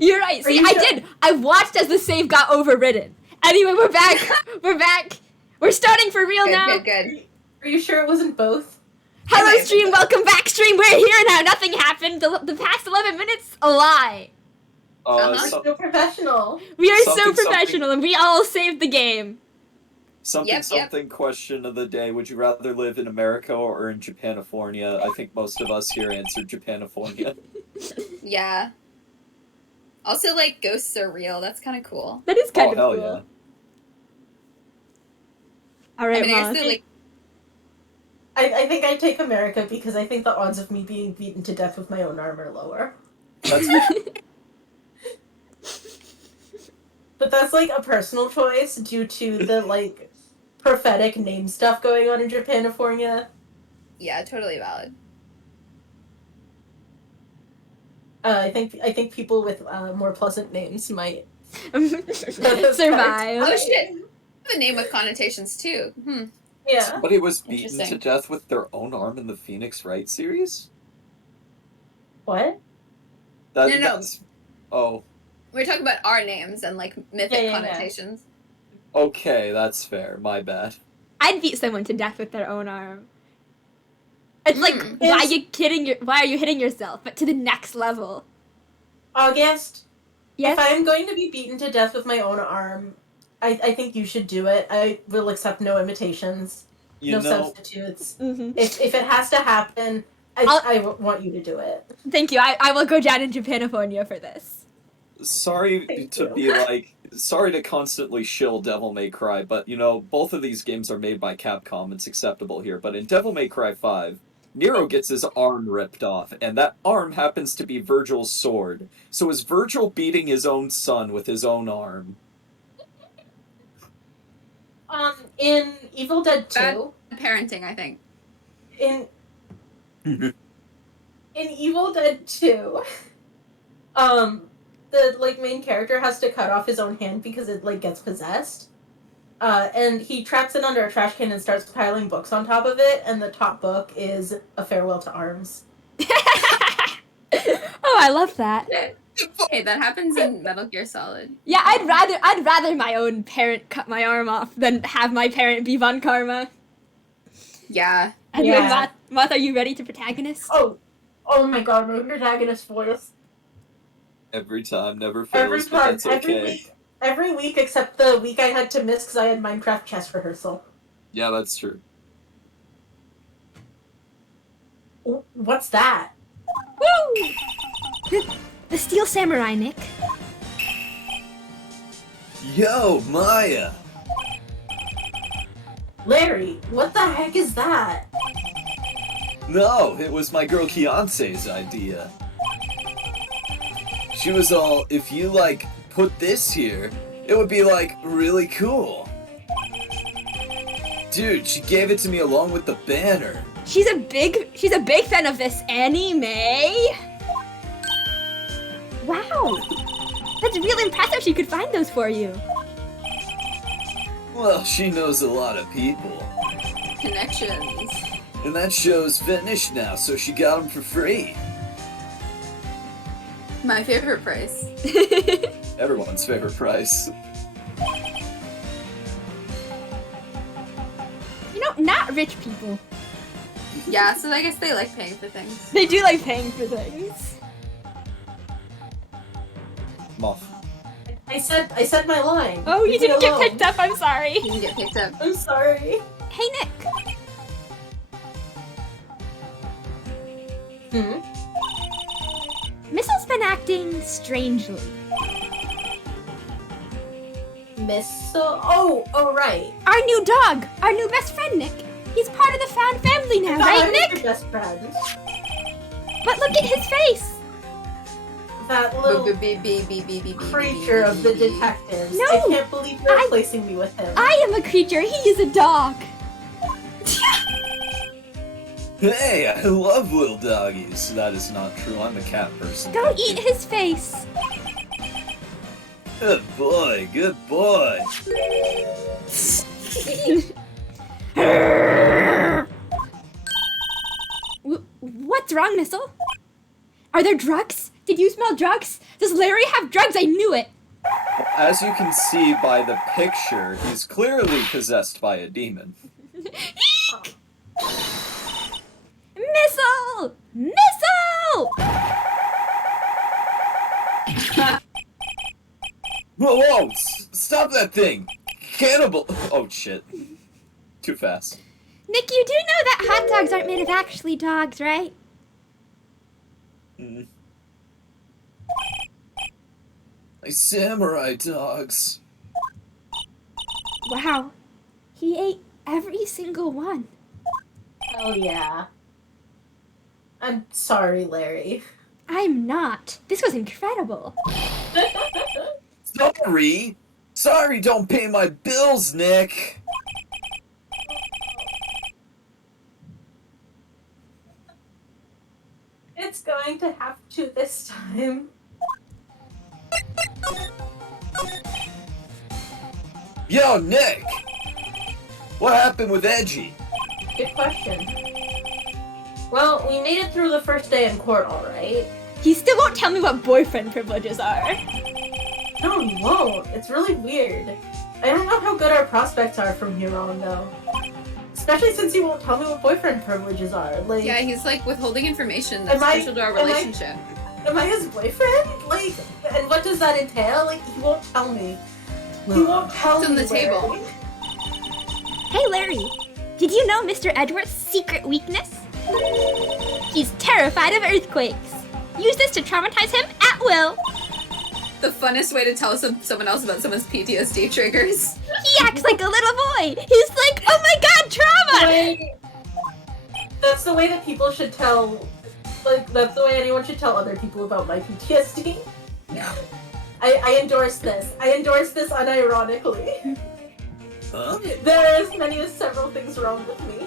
You're right. See, I did. I watched as the save got overridden. Anyway, we're back. We're back. We're starting for real now. Good. Are you sure it wasn't both? Hello, stream. Welcome back, stream. We're here now. Nothing happened. The past 11 minutes, a lie. We're so professional. We are so professional, and we all saved the game. Something question of the day. Would you rather live in America or in Japanifornia? I think most of us here answered Japanifornia. Yeah. Also, like, ghosts are real. That's kind of cool. That is kind of hell cool. Yeah. All right, I mean, I guess like... I think I'd take America because I think the odds of me being beaten to death with my own arm are lower. But that's, like, a personal choice due to the, like, prophetic name stuff going on in Japanifornia. Yeah, totally valid. I think people with more pleasant names might survive. Oh shit! I have a name with connotations too. Yeah. Somebody was beaten to death with their own arm in the Phoenix Wright series? What? No. Oh. We're talking about our names and, like, mythic connotations. Yeah. Okay, that's fair. My bad. I'd beat someone to death with their own arm. It's like, why are you hitting yourself? But to the next level. August? Yes? If I'm going to be beaten to death with my own arm, I think you should do it. I will accept no imitations. No substitutes. If it has to happen, I want you to do it. Thank you. I will go down in Japanifornia for this. Sorry to constantly shill Devil May Cry, but, you know, both of these games are made by Capcom. It's acceptable here. But in Devil May Cry 5, Nero gets his arm ripped off, and that arm happens to be Virgil's sword. So is Virgil beating his own son with his own arm? In Evil Dead 2... Bad parenting, I think. In Evil Dead 2, the, like, main character has to cut off his own hand because it, like, gets possessed. And he traps it under a trash can and starts piling books on top of it, and the top book is A Farewell to Arms. Oh, I love that. Hey, that happens in Metal Gear Solid. Yeah, I'd rather my own parent cut my arm off than have my parent be Von Karma. Yeah. Anyway, Moth, are you ready to protagonist? Oh my god, my protagonist voice. Every time, never fails, but that's okay. Every week except the week I had to miss because I had Minecraft chess rehearsal. Yeah, that's true. What's that? Woo! The Steel Samurai, Nick. Yo, Maya! Larry, what the heck is that? No, it was my girl Kiance's idea. She was all, if you, like, put this here, it would be, like, really cool. Dude, she gave it to me along with the banner. She's a big fan of this anime. Wow. That's really impressive she could find those for you. Well, she knows a lot of people. Connections. And that show's finished now, so she got them for free. My favorite price. Everyone's favorite price. You know, not rich people. Yeah, so I guess they like paying for things. They do like paying for things. Moth. I said my line. Oh, you didn't get picked up, I'm sorry. You didn't get picked up. I'm sorry. Hey, Nick. Missel's been acting strangely. Missile? Oh, right. Our new dog, our new best friend, Nick. He's part of the found family now, right, Nick? Best friend. But look at his face. That little creature of the detectives. No, I can't believe you're replacing me with him. I am a creature. He is a dog. Hey, I love little doggies. That is not true. I'm a cat person. Don't eat his face. Good boy, good boy. What's wrong, Missile? Are there drugs? Did you smell drugs? Does Larry have drugs? I knew it. As you can see by the picture, he's clearly possessed by a demon. Eek! Missile! Missile! Whoa! Stop that thing! Cannibal! Oh shit. Too fast. Nick, you do know that hot dogs aren't made of actually dogs, right? Mm. Like samurai dogs. Wow. He ate every single one. Hell yeah. I'm sorry, Larry. I'm not. This was incredible. Sorry? Sorry, don't pay my bills, Nick. It's going to have to this time. Yo, Nick! What happened with Edgy? Good question. Well, we made it through the first day in court, alright? He still won't tell me what boyfriend privileges are. No, he won't. It's really weird. I don't know how good our prospects are from here on, though. Especially since he won't tell me what boyfriend privileges are. Like, Yeah, he's like withholding information that's Am I- crucial to our am I- relationship. am I his boyfriend? Like, and what does that entail? Like, he won't tell me. He won't tell It's me. on the table. Larry. Hey, Larry. Did you know Mr. Edgeworth's secret weakness? He's terrified of earthquakes. Use this to traumatize him at will. The funnest way to tell someone else about someone's PTSD triggers. He acts like a little boy. He's like, oh my god, trauma! That's the way that people should tell. Like, that's the way anyone should tell other people about my PTSD. Yeah. I endorse this. I endorse this unironically. Huh? There are as many as several things wrong with me.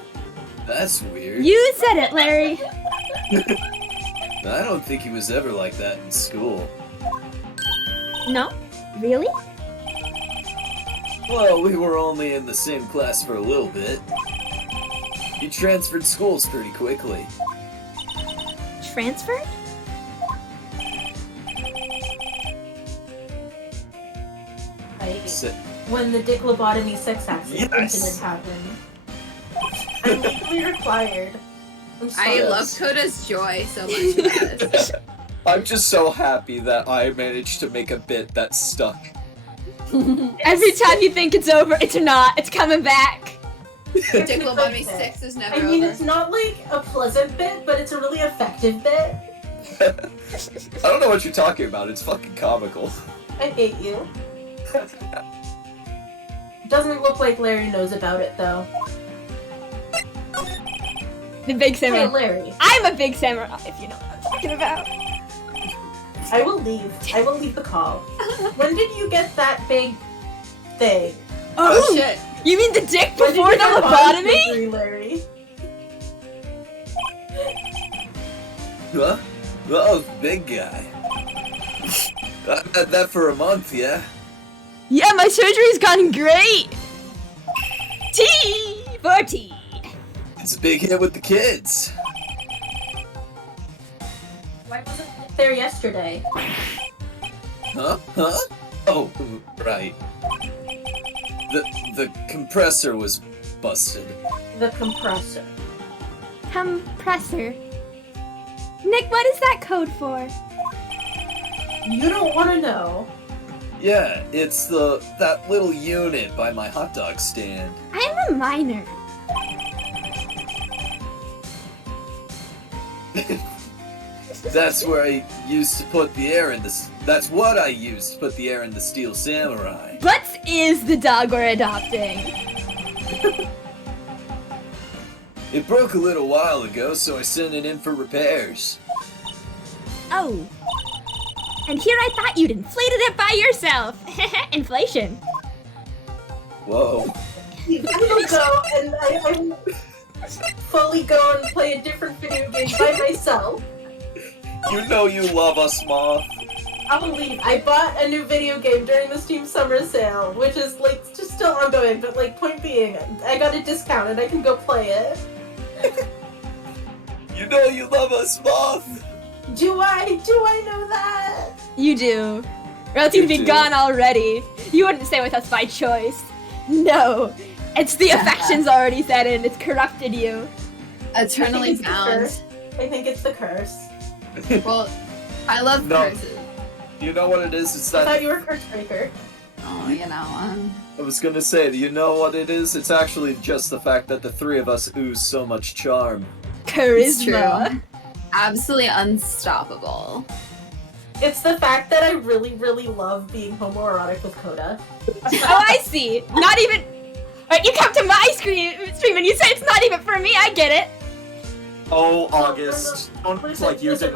That's weird. You said it, Larry. I don't think he was ever like that in school. No? Really? Well, we were only in the same class for a little bit. He transferred schools pretty quickly. Transferred? Right? So, When the dick lobotomy sex accident Yes! incident happened. I'm legally required. I'm sorry. I love Coda's joy so much about this. I'm just so happy that I managed to make a bit that stuck. Every time you think it's over, it's not. It's coming back. Dick Lobotomy 6 is never I mean, over. it's not like a pleasant bit, but it's a really effective bit. I don't know what you're talking about. It's fucking comical. I hate you. Doesn't look like Larry knows about it, though. The big Hey, samurai. Larry. I'm a big samurai, if you know what I'm talking about. I will leave. I will leave the call. When did you get that big thing? Oh shit. You mean the dick When did before you the get body lobotomy? surgery, Larry? Huh? Oh, big guy. I had that for a month, yeah? Yeah, my surgery's gone great. T for T. It's a big hit with the kids. Why wasn't it there yesterday? Huh? Huh? Oh, right. The compressor was busted. The compressor. Compressor. Nick, what is that code for? You don't want to know. Yeah, it's that little unit by my hot dog stand. I'm a minor. That's where I used to put the air in the. That's what I used to put the air in the Steel Samurai. Butts is the dog we're adopting. It broke a little while ago, so I sent it in for repairs. Oh. And here I thought you'd inflated it by yourself. Inflation. Whoa. I will go and I will fully go and play a different video game by myself. You know you love us, Moth. I will leave. I bought a new video game during the Steam Summer Sale, which is like just still ongoing, but like point being, I got a discount and I can go play it. You know you love us, Moth. Do I know that? You do. Or else you'd be gone already. You wouldn't stay with us by choice. No. It's the affections already set in. It's corrupted you. Eternally bound. I think it's the curse. Well, I love curses. You know what it is? It's I that. thought you were a curse breaker. Oh, you know. I was gonna say, you know what it is? It's actually just the fact that the three of us ooze so much charm. It's Charisma. true. Absolutely unstoppable. It's the fact that I really, really love being homoerotic with Coda. Oh, I see. Not even. Alright, you come to my stream and you say it's not even for me. I get it. Oh, August. Don't like using.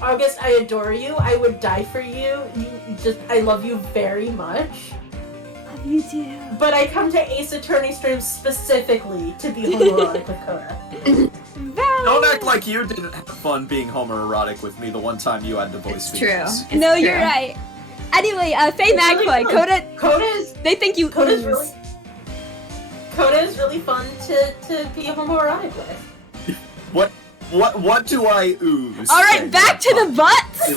August, I adore you. I would die for you. I love you very much. Love you too. But I come to Ace Attorney streams specifically to be homoerotic with Coda. Don't act like you didn't have fun being homoerotic with me the one time you had to voice It's true. Venus. It's No, true. you're right. Anyway, Faye It's really Magpie, fun. Coda, they think you Coda's ooze. Coda is really fun to be homoerotic with. What do I ooze? Alright, back to the butts!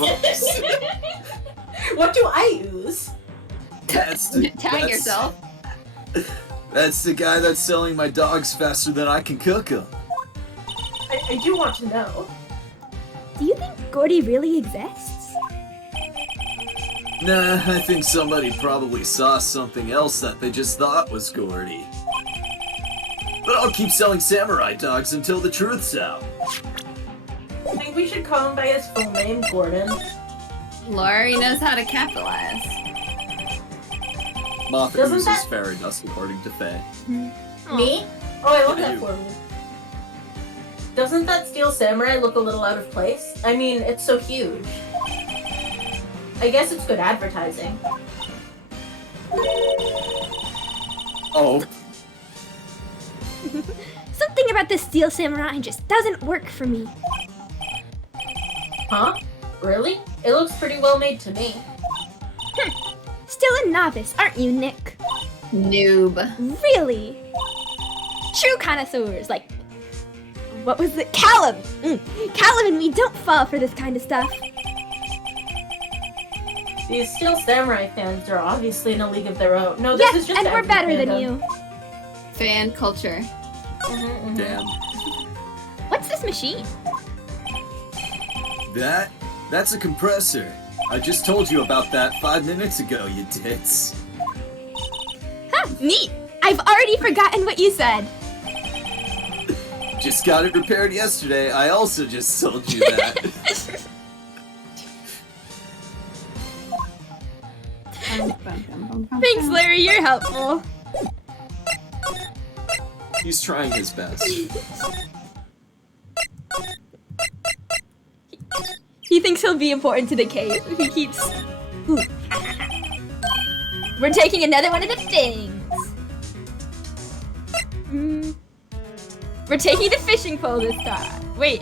What do I ooze? Tag yourself. That's the guy that's selling my dogs faster than I can cook them. I do want to know. Do you think Gordy really exists? Nah, I think somebody probably saw something else that they just thought was Gordy. But I'll keep selling samurai dogs until the truth's out. I think we should call him by his full name, Gordon. Laurie knows how to capitalize. Moth Doesn't oozes that- fairy dust according to Faye. Me? Oh, I love Yeah, that you. for me. Doesn't that steel samurai look a little out of place? I mean, it's so huge. I guess it's good advertising. Oh, Something about this steel samurai just doesn't work for me. Huh? Really? It looks pretty well made to me. Still a novice, aren't you, Nick? Noob. Really? True connoisseurs, like... What was it? Callum! Callum and me don't fall for this kind of stuff. These steel samurai fans are obviously in a league of their own. No, this is Yes, just and we're every better than fandom. you. Fan culture. damn. What's this machine? That's a compressor. I just told you about that 5 minutes ago, you tits. Huh, neat. I've already forgotten what you said. Just got it repaired yesterday. I also just told you that. Thanks, Larry, you're helpful. He's trying his best. He thinks he'll be important to the cave if he keeps... Ooh. We're taking another one of the things. We're taking the fishing pole this time. Wait.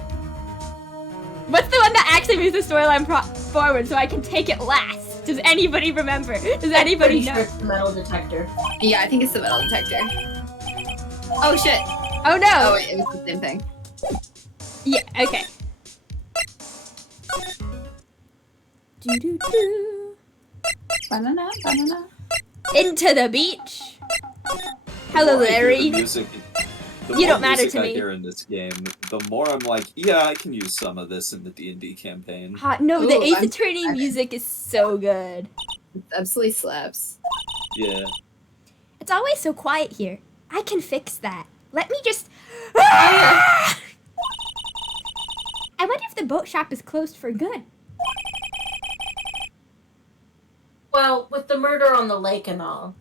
What's the one that actually moves the storyline forward so I can take it last? Does anybody remember? Does anybody Pretty know? sure it's the metal detector. Yeah, I think it's the metal detector. Oh shit. Oh no! Oh wait, it was the same thing. Yeah, okay. Do-do-do. Banana, banana. Into the beach. Hello, The more I hear Larry. the music, the You more don't matter music to I me. hear in this game, the more I'm like, yeah, I can use some of this in the D&D campaign. Hot. No, the Ooh, Ace I'm- Attorney music is so good. It absolutely slaps. Yeah. It's always so quiet here. I can fix that. Let me just... I wonder if the boat shop is closed for good. Well, with the murder on the lake and all.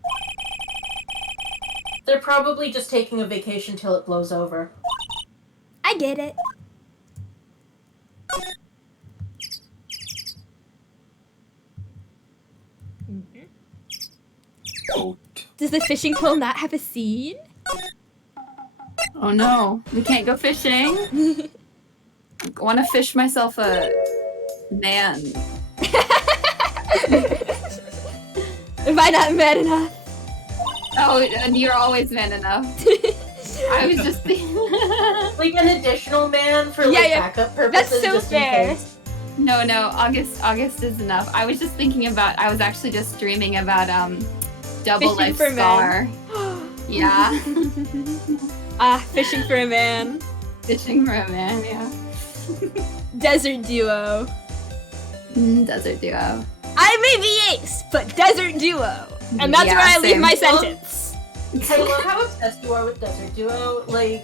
They're probably just taking a vacation till it blows over. I get it. Boat. Does the fishing pole not have a scene? Oh no, we can't go fishing. I want to fish myself a man. Am I not mad enough? Oh, and you're always man enough. I was just thinking. Like an additional man for backup purposes. That's so just fair. In case. No, August is enough. I was just thinking about. I was actually just dreaming about double Fishing life for scar. men. Yeah. Fishing for a man. Fishing for a man. Yeah. Desert duo. Desert duo. I may be ace, but desert duo. And that's where I leave same. my sentence. I love how obsessed you are with Desert Duo. Like,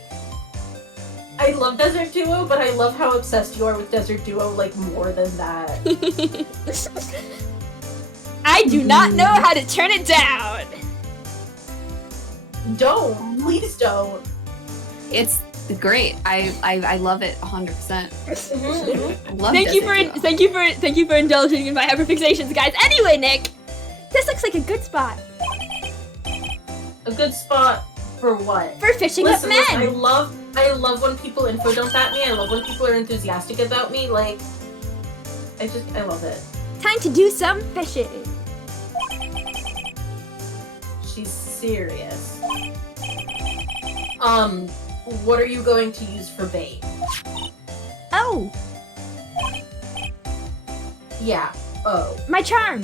I love Desert Duo, but I love how obsessed you are with Desert Duo, like, more than that. I do not know how to turn it down. Don't. Please don't. It's great. I love it 100%. I love Thank you Desert Duo. thank you for indulging in my hyperfixations, guys. Anyway, Nick, this looks like a good spot. A good spot for what? For fishing up men. Listen, I love when people info dump at me. I love when people are enthusiastic about me. Like, I love it. Time to do some fishing. She's serious. What are you going to use for bait? Oh, Yeah. Oh. my charm.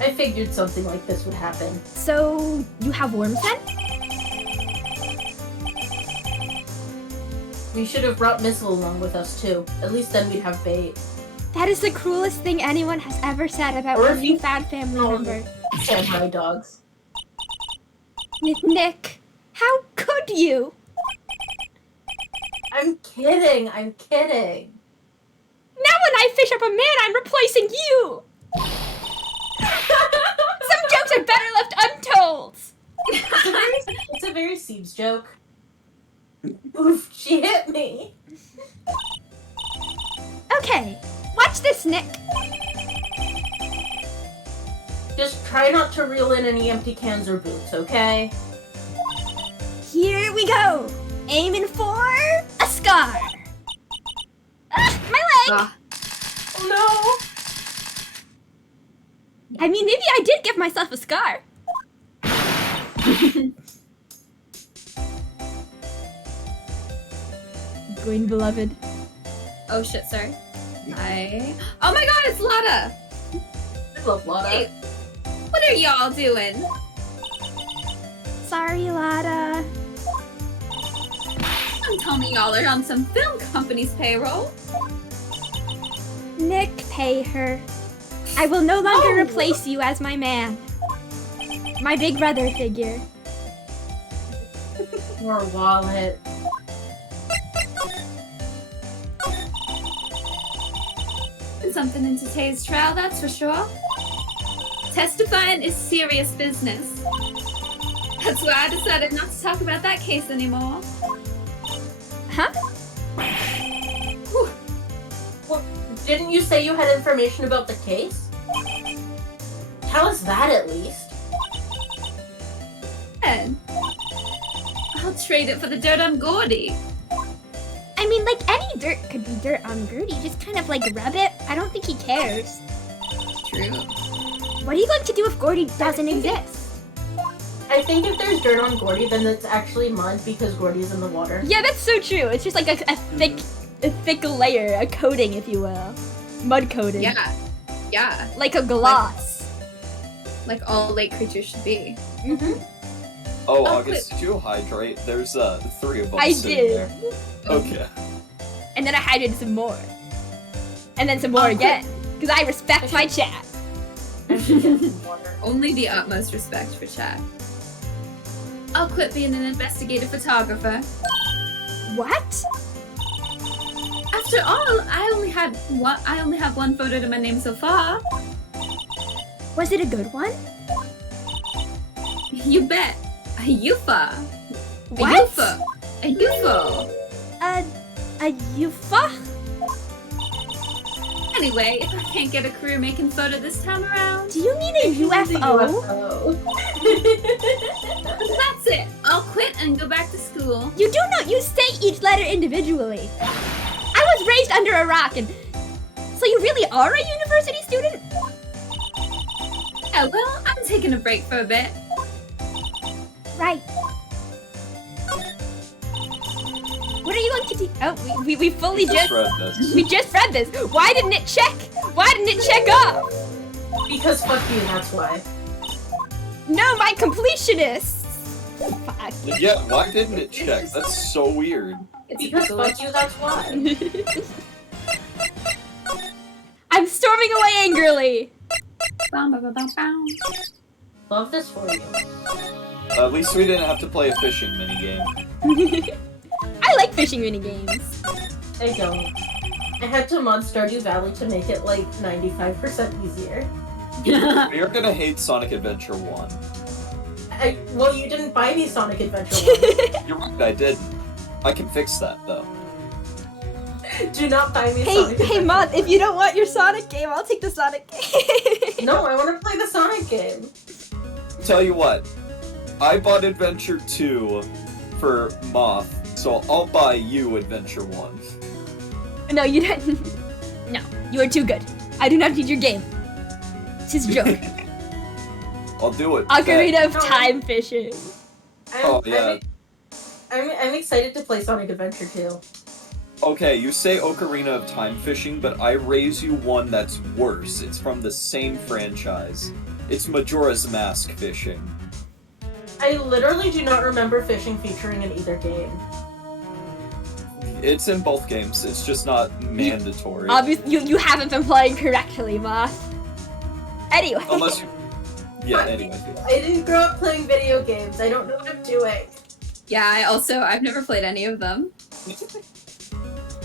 I figured something like this would happen. So, you have worms then? We should have brought Missile along with us too. At least then we'd have bait. That is the cruelest thing anyone has ever said about Or a if you- newfound family Oh. member. Samurai dogs. Nick, how could you? I'm kidding. I'm kidding. Now when I fish up a man, I'm replacing you! Some jokes are better left untold! It's a very Siebes joke. Oof, she hit me. Okay, watch this, Nick. Just try not to reel in any empty cans or boots, okay? Here we go! Aiming for a scar! Ah, my leg! Ah, Oh no! I mean, maybe I did give myself a scar. Going beloved. oh shit, sorry. Oh my god, it's Lotta! I love Lotta. Hey, what are y'all doing? Sorry, Lada. Don't tell me y'all are on some film company's payroll. Nick, pay her. I will no longer Oh. replace you as my man. My big brother figure. Poor wallet. And something in today's trial, that's for sure. Testifying is serious business. That's why I decided not to talk about that case anymore. Huh? Whew. Well, didn't you say you had information about the case? Tell us that at least. Ed, I'll trade it for the dirt on Gordy. I mean, like, any dirt could be dirt on Gertie. Just kind of, like, rub it. I don't think he cares. True. What are you going to do if Gordy doesn't exist? I think if there's dirt on Gordy, then it's actually mud because Gordy's in the water. Yeah, that's so true. It's just like a thick layer, a coating, if you will. Mud coating. Yeah. Yeah. Like a gloss. Like all lake creatures should be. Mm-hmm. Oh, Oh, August, did you hydrate? There's the three of us I sitting did. there. Okay. And then I hydrated some more. And then some more again. Because I respect my chat. I should get some water. Only the utmost respect for chat. I'll quit being an investigative photographer. What? After all, I only have one photo to my name so far. Was it a good one? You bet. A UFA. What? A UFO. A UFA? Anyway, if I can't get a career making photo this time around, Do you mean a UFO? that's it. I'll quit and go back to school. You do not. You say each letter individually. I was raised under a rock, and so you really are a university student? Yeah, well, I'm taking a break for a bit. Right. What are you going to do? Oh, we fully Just read this. we just read this. Why didn't it check? Why didn't it check off? Because fuck you, that's why. No, my completionist. Fuck. Yeah, why didn't it check? That's so weird. It's Because a fuck you, that's why. I'm storming away angrily. Love this for you. At least we didn't have to play a fishing minigame. I like fishing minigames. I don't. I had to mod Stardew Valley to make it like 95% easier. You're gonna hate Sonic Adventure 1. Well, you didn't buy me Sonic Adventure 1. You're right, I didn't. I can fix that, though. Do not buy me Sonic Hey, Adventure Mod, 1. if you don't want your Sonic game, I'll take the Sonic game. No, I want to play the Sonic game. Tell you what, I bought Adventure 2 for Moth, so I'll buy you Adventure 1. No, you don't. No, you are too good. I do not need your game. It's a joke. I'll do it. Ocarina of No. Time fishing. Oh, yeah. I'm excited to play Sonic Adventure 2. Okay, you say Ocarina of Time fishing, but I raise you one that's worse. It's from the same franchise. It's Majora's Mask fishing. I literally do not remember fishing featuring in either game. It's in both games, it's just not mandatory. Obviously, you haven't been playing correctly, Moth. Anyway. Unless you... Yeah, anyway. I didn't grow up playing video games. I don't know what I'm doing. Yeah, I've never played any of them.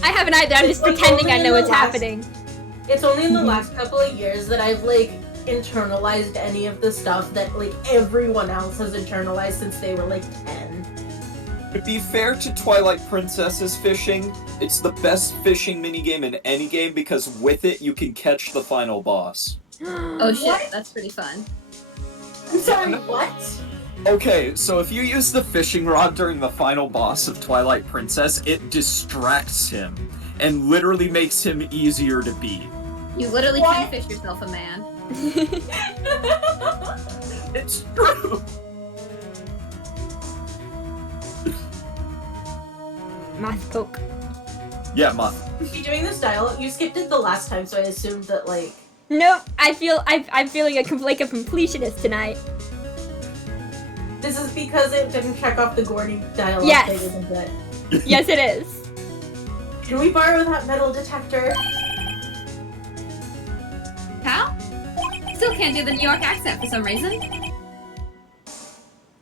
I haven't either. I'm just It's like pretending I only know in the what's last- happening. It's only in the last couple of years that I've like internalized any of the stuff that like everyone else has internalized since they were like 10. To be fair to Twilight Princess's fishing, it's the best fishing minigame in any game because with it you can catch the final boss. Oh shit, What? that's pretty fun. I'm sorry, what? Okay, so if you use the fishing rod during the final boss of Twilight Princess, it distracts him and literally makes him easier to beat. You literally What? can fish yourself a man. It's true! Moth Coke. Yeah, Moth. You're doing this dialogue. You skipped it the last time, so I assumed that like. Nope. I'm feeling like a completionist tonight. This is because it didn't check off the Gordy dialogue Yes. thing, isn't it? Yes, it is. Can we borrow that metal detector? Pal? Still can't do the New York accent for some reason.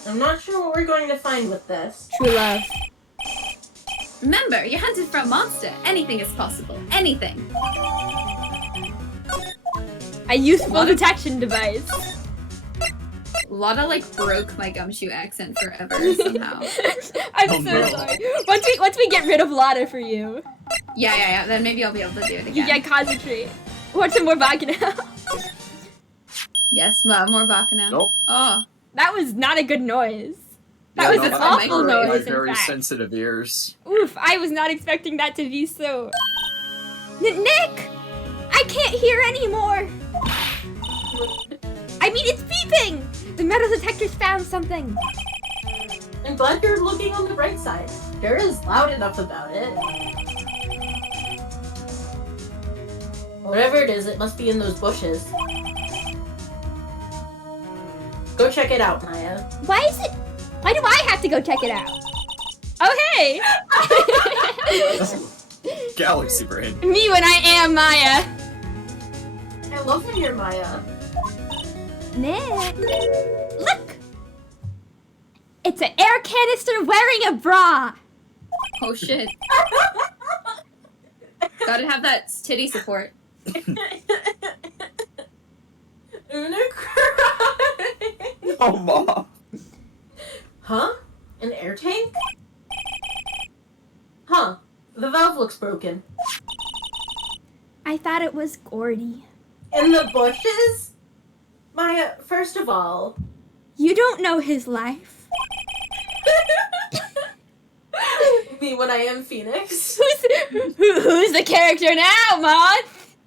I'm not sure what we're going to find with this. True love. Remember, you're hunted for a monster. Anything is possible. Anything. A useful What? detection device. Lotta like broke my gumshoe accent forever somehow. I'm Oh, so no. sorry. Once we get rid of Lotta for you, Yeah. Then maybe I'll be able to do it you again. get concentrate. Watch some more Bacchanal. Yes, more Bacchanal. Nope. Oh, That was not a good noise. That Yeah, was no, an that's awful my my noise, in very fact. sensitive ears. Oof, I was not expecting that to be so... Nick! I can't hear anymore! I mean, it's beeping! The metal detector's found something. I'm glad you're looking on the bright side. Sure is loud enough about it. Whatever it is, it must be in those bushes. Go check it out, Maya. Why do I have to go check it out? Oh, hey! Galaxy Brain. Me when I am Maya. I love when you're Maya. Nick, look! It's an air canister wearing a bra. oh shit. Gotta have that titty support. I'm gonna cry. Oh, Mom. Huh? An air tank? Huh. The valve looks broken. I thought it was Gordy. In the bushes? Maya, first of all... You don't know his life. Me when I am Phoenix. Who's the character now, Moth?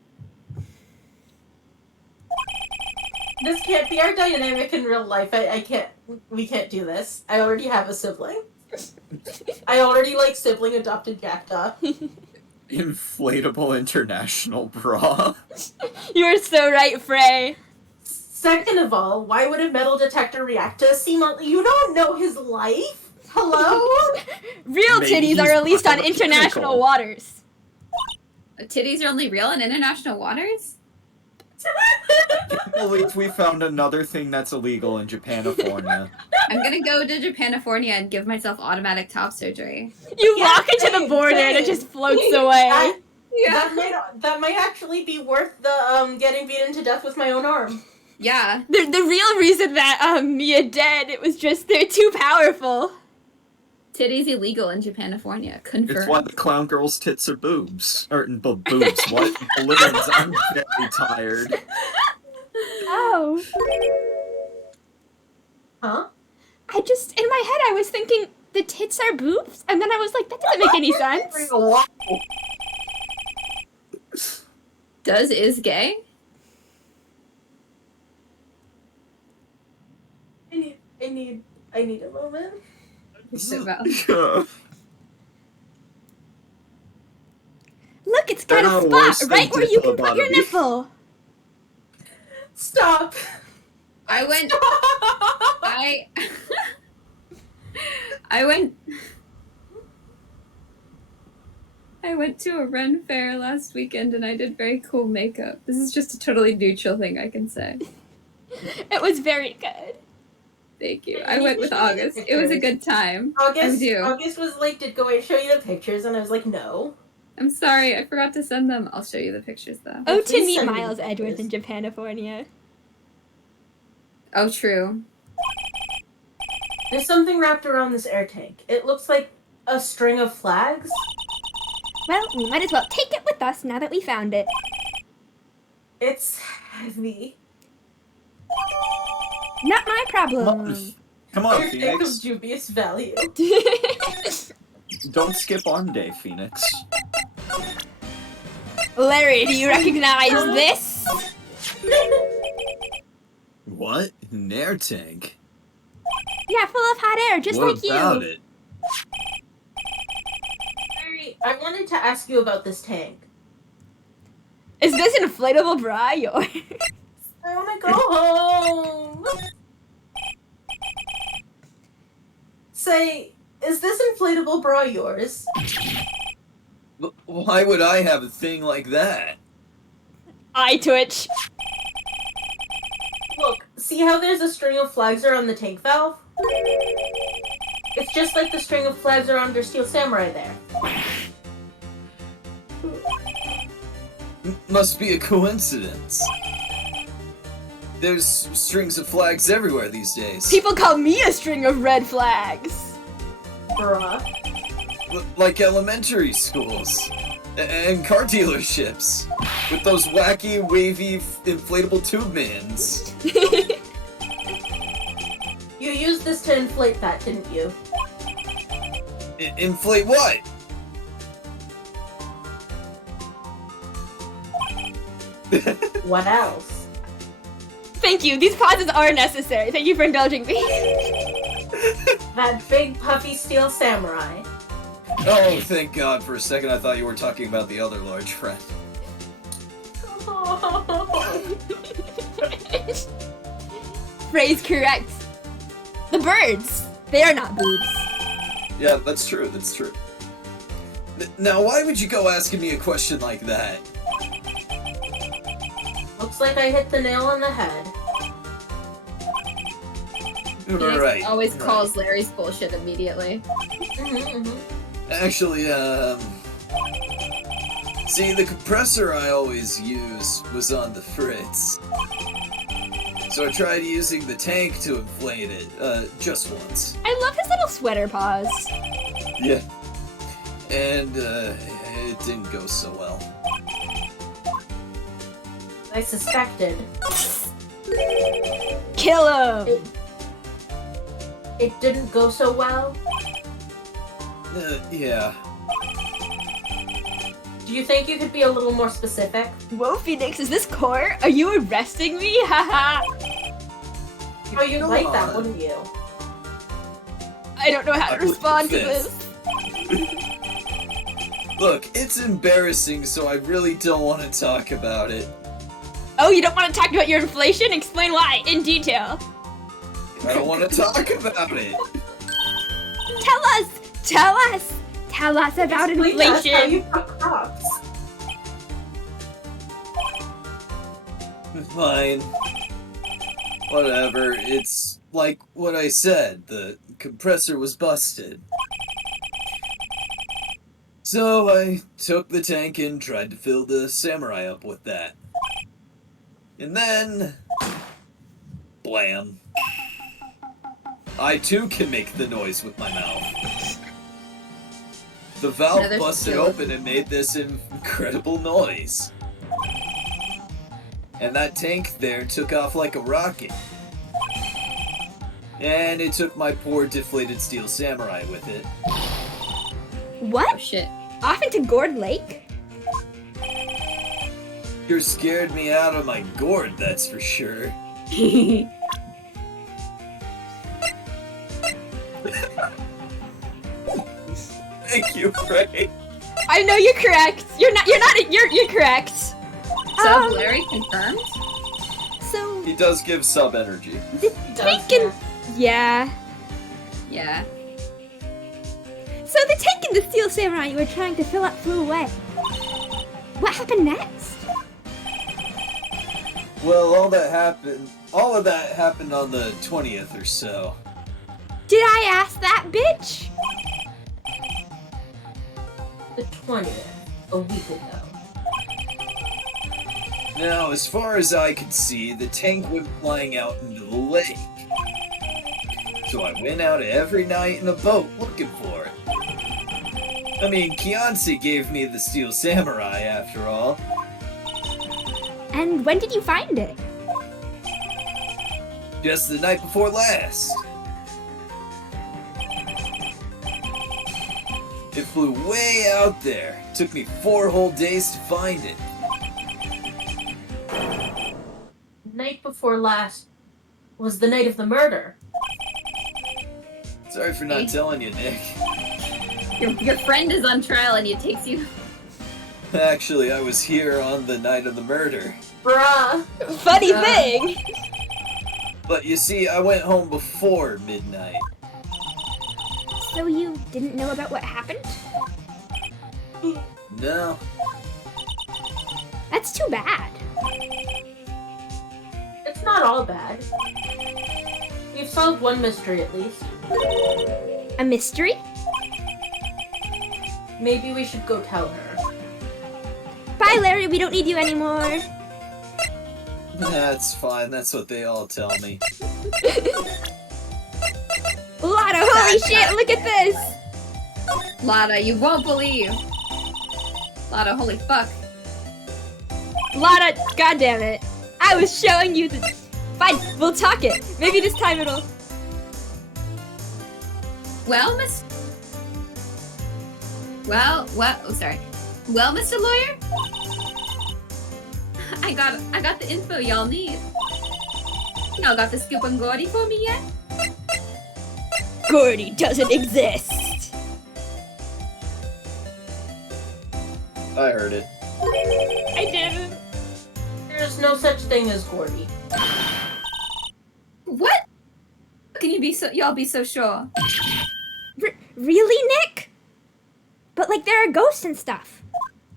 This can't be our dynamic in real life. I can't. We can't do this. I already have a sibling. I already like sibling adopted Jackdaw. Inflatable international bra. You're so right, Frey. Second of all, why would a metal detector react to a sea monster? You don't know his life. Hello. Real Maybe titties are he's released on biochemical. international waters. Titties are only real in international waters? I can't believe we found another thing that's illegal in Japanifornia. I'm gonna go to Japanifornia and give myself automatic top surgery. You Yeah, walk into the same, border and it same. just floats away. That might actually be worth the getting beaten to death with my own arm. Yeah. The real reason that Mia dead, it was just they're too powerful. Titties illegal in Japanifornia. Confirmed. It's why the clown girl's tits are boobs. Or, boobs, what? Limbs, I'm very tired. Oh. Huh? I just, in my head, I was thinking the tits are boobs, and then I was like, that doesn't make any sense. Does is gay? I need a moment. So bad. Look, it's got There are a worse spot right things where to you tell can put about your it. nipple. Stop. I went I went to a Ren fair last weekend and I did very cool makeup. This is just a totally neutral thing I can say. It was very good. Thank you. I went with August. It was a good time. August was like, did Gawain show you the pictures? And I was like, no. I'm sorry, I forgot to send them. I'll show you the pictures though. Oh, to please meet send me Miles the Edgeworth in pictures. Japanifornia. Oh, true. There's something wrapped around this air tank. It looks like a string of flags. Well, we might as well take it with us now that we found it. It's heavy. Not my problem. Come on, Air tank of Phoenix. dubious value. Don't skip arm day, Phoenix. Larry, do you recognize this? What? An air tank? Yeah, full of hot air, just what like you. about it? Harry, I wanted to ask you about this tank. Is this inflatable bra yours? I want to go home. Say, is this inflatable bra yours? Why would I have a thing like that? Eye twitch. Look, see how there's a string of flags around the tank valve? It's just like the string of flags around your Steel Samurai there. Must be a coincidence. There's strings of flags everywhere these days. People call me a string of red flags. Bruh. Like elementary schools. And car dealerships. With those wacky, wavy, inflatable tube mans. You used this to inflate that, didn't you? Inflate what? What else? Thank you, these pauses are necessary. Thank you for indulging me. That big puffy Steel Samurai. Oh, thank God. For a second I thought you were talking about the other large friend. Phrase correct. The birds. They are not boobs. Yeah, that's true, that's true. Now, why would you go asking me a question like that? Looks like I hit the nail on the head. Right. Always right. calls Larry's bullshit immediately. Actually, see, the compressor I always use was on the fritz. So I tried using the tank to inflate it, just once. I love his little sweater paws. Yeah. And, it didn't go so well. I suspected. Kill him. It didn't go so well. Yeah. Do you think you could be a little more specific? Whoa, Phoenix, is this court? Are you arresting me? Haha. Oh, you'd Come like that, on. wouldn't you? I don't know how to respond to this. this. Look, it's embarrassing, so I really don't want to talk about it. Oh, you don't want to talk about your inflation? Explain why, in detail. I don't want to talk about it. Tell us! Tell us! Tell us about Explain to us how inflation! you cut crops. Fine. Whatever, it's like what I said, the compressor was busted. So I took the tank and tried to fill the samurai up with that. And then... blam. I too can make the noise with my mouth. The valve Another busted skill. open and made this incredible noise. And that tank there took off like a rocket. And it took my poor deflated steel samurai with it. What? Oh shit. Off into Gourd Lake? You scared me out of my gourd, that's for sure. Thank you, Ray. I know you're correct. You're correct. So Larry confirmed? So, He does give sub energy. the He does, tank and... Yeah. Yeah. So the tank and the steel samurai you were trying to fill up flew away. What happened next? Well, all of that happened on the 20th or so. Did I ask that bitch? The 20th, a week ago. Now, as far as I could see, the tank went flying out into the lake. So I went out every night in a boat looking for it. I mean, Kianci gave me the steel samurai after all. And when did you find it? Just the night before last. It flew way out there. Took me 4 whole days to find it. Night before last was the night of the murder. Sorry for not telling you, Nick. Your friend is on trial and it takes you. Actually, I was here on the night of the murder. Bruh. Funny thing. But you see, I went home before midnight. So you didn't know about what happened? No. That's too bad. It's not all bad. We've solved one mystery at least. A mystery? Maybe we should go tell her. Bye, Larry. We don't need you anymore. That's fine, that's what they all tell me. Lada, holy shit! Look at this. Lada, you won't believe. Lada, holy fuck. Lada, goddammit. I was showing you the... Fine, we'll talk it. Maybe this time it'll... Well, Miss... Well, oh, sorry. Well, Mr. Lawyer? I got the info y'all need. Y'all got the scoop on Gordy for me yet? Gordy doesn't exist. I heard it. I didn't. There's no such thing as Gordy. What? How can y'all be so sure? Really, Nick? But like there are ghosts and stuff.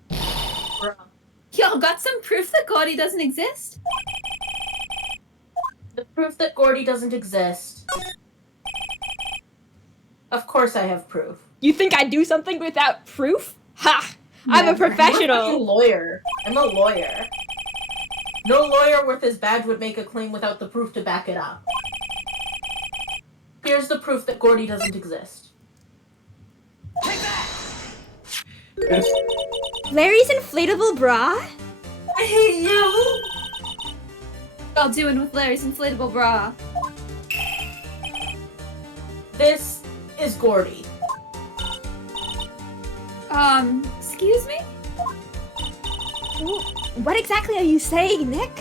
Bruh. Y'all got some proof that Gordy doesn't exist? The proof that Gordy doesn't exist. Of course I have proof. You think I'd do something without proof? Ha! I'm a Never. I'm a fucking professional. lawyer. I'm a lawyer. No lawyer worth his badge would make a claim without the proof to back it up. Here's the proof that Gordy doesn't exist. Larry's inflatable bra? I hate you! Y'all doing with Larry's inflatable bra? This is Gordy. Excuse me? What exactly are you saying, Nick?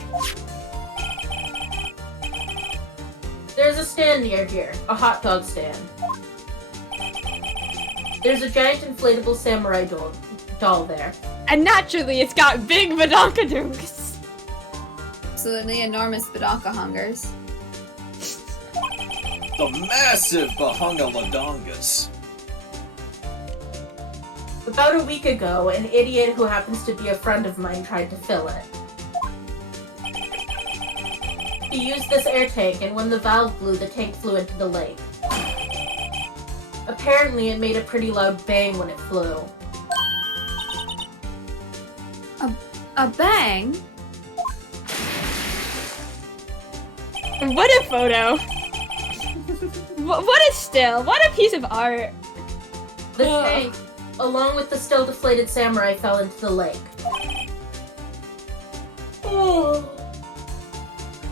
There's a stand near here, a hot dog stand. There's a giant inflatable samurai doll there. And naturally, it's got big badonkadooks. Absolutely enormous badonka hungers. The massive Bahunga Ladongas. About a week ago, an idiot who happens to be a friend of mine tried to fill it. He used this air tank, and when the valve blew, the tank flew into the lake. Apparently, it made a pretty loud bang when it flew. A bang? What a photo. What a still. What a piece of art. The tank, along with the still deflated samurai, fell into the lake. Oh,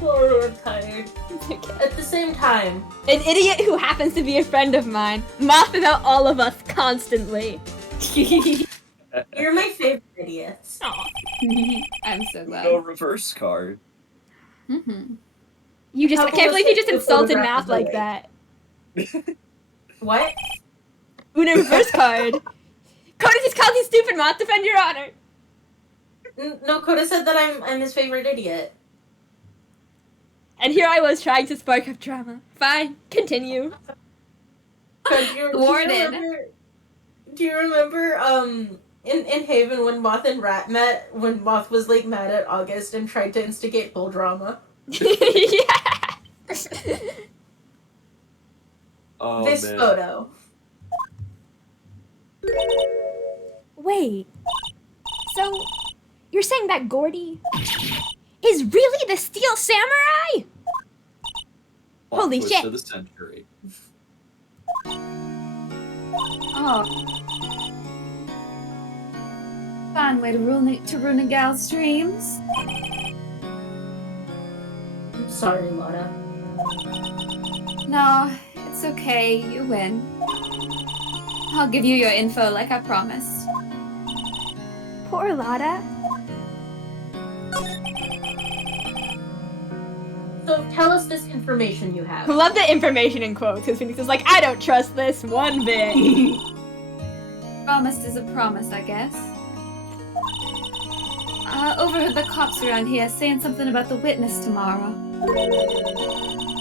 I'm tired. Okay. At the same time, An idiot who happens to be a friend of mine mosses out all of us constantly. you're my favorite idiots. Aw. I'm so glad. No reverse card. Mm-hmm. You just, I can't believe you just insulted Photograph math like away. that. What? Una reverse card. Cody just called you stupid, Moth. Defend your honor. No, Coda said that I'm his favorite idiot. And here I was trying to spark up drama. Fine, continue. Thwarted. Do you remember in Haven when Moth and Rat met, when Moth was like mad at August and tried to instigate bull drama? Yeah. Oh, This man. photo. Wait. So, you're saying that Gordy is really the Steel Samurai? Plot Holy twist shit. of the century. Oh. Fun way to ruin a gal's dreams. I'm sorry, Lotta. No, it's okay. You win. I'll give you your info like I promised. Poor Lotta. So tell us this information you have. I love the information in quotes, because Phoenix is like, I don't trust this one bit. Promised is a promise, I guess. Overheard the cops around here saying something about the witness tomorrow.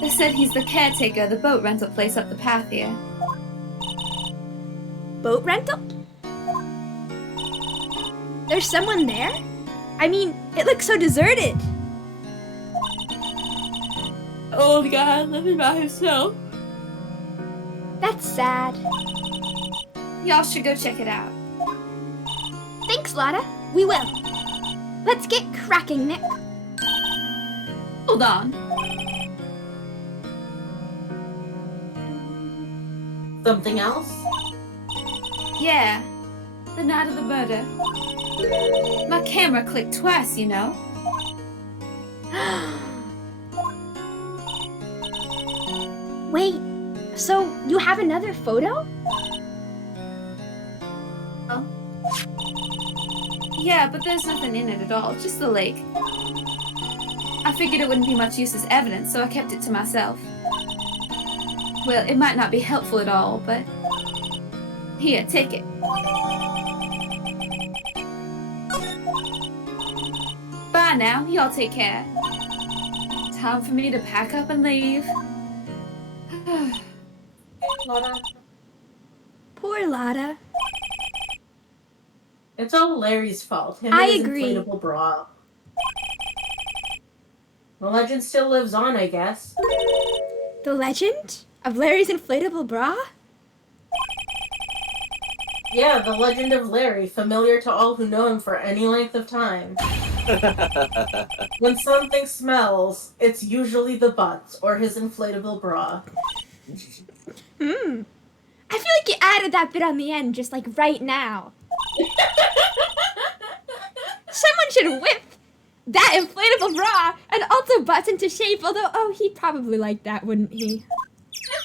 They said he's the caretaker of the boat rental place up the path here. Boat rental? There's someone there? I mean, it looks so deserted. Old guy living by himself. That's sad. Y'all should go check it out. Thanks, Lotta. We will. Let's get cracking, Nick. Hold on. Something else? Yeah. The night of the murder. My camera clicked twice, you know. Wait, so you have another photo? Yeah, but there's nothing in it at all, just the lake. I figured it wouldn't be much use as evidence, so I kept it to myself. Well, it might not be helpful at all, but... Here, take it. Bye now, y'all take care. Time for me to pack up and leave. Lotta? Poor Lotta. It's all Larry's fault. Him I and his agree. inflatable bra. The legend still lives on, I guess. The legend of Larry's inflatable bra? Yeah, the legend of Larry, familiar to all who know him for any length of time. When something smells, it's usually the butts or his inflatable bra. I feel like you added that bit on the end just like right now. Someone should whip that inflatable bra and also butts into shape, although, oh, he'd probably like that, wouldn't he?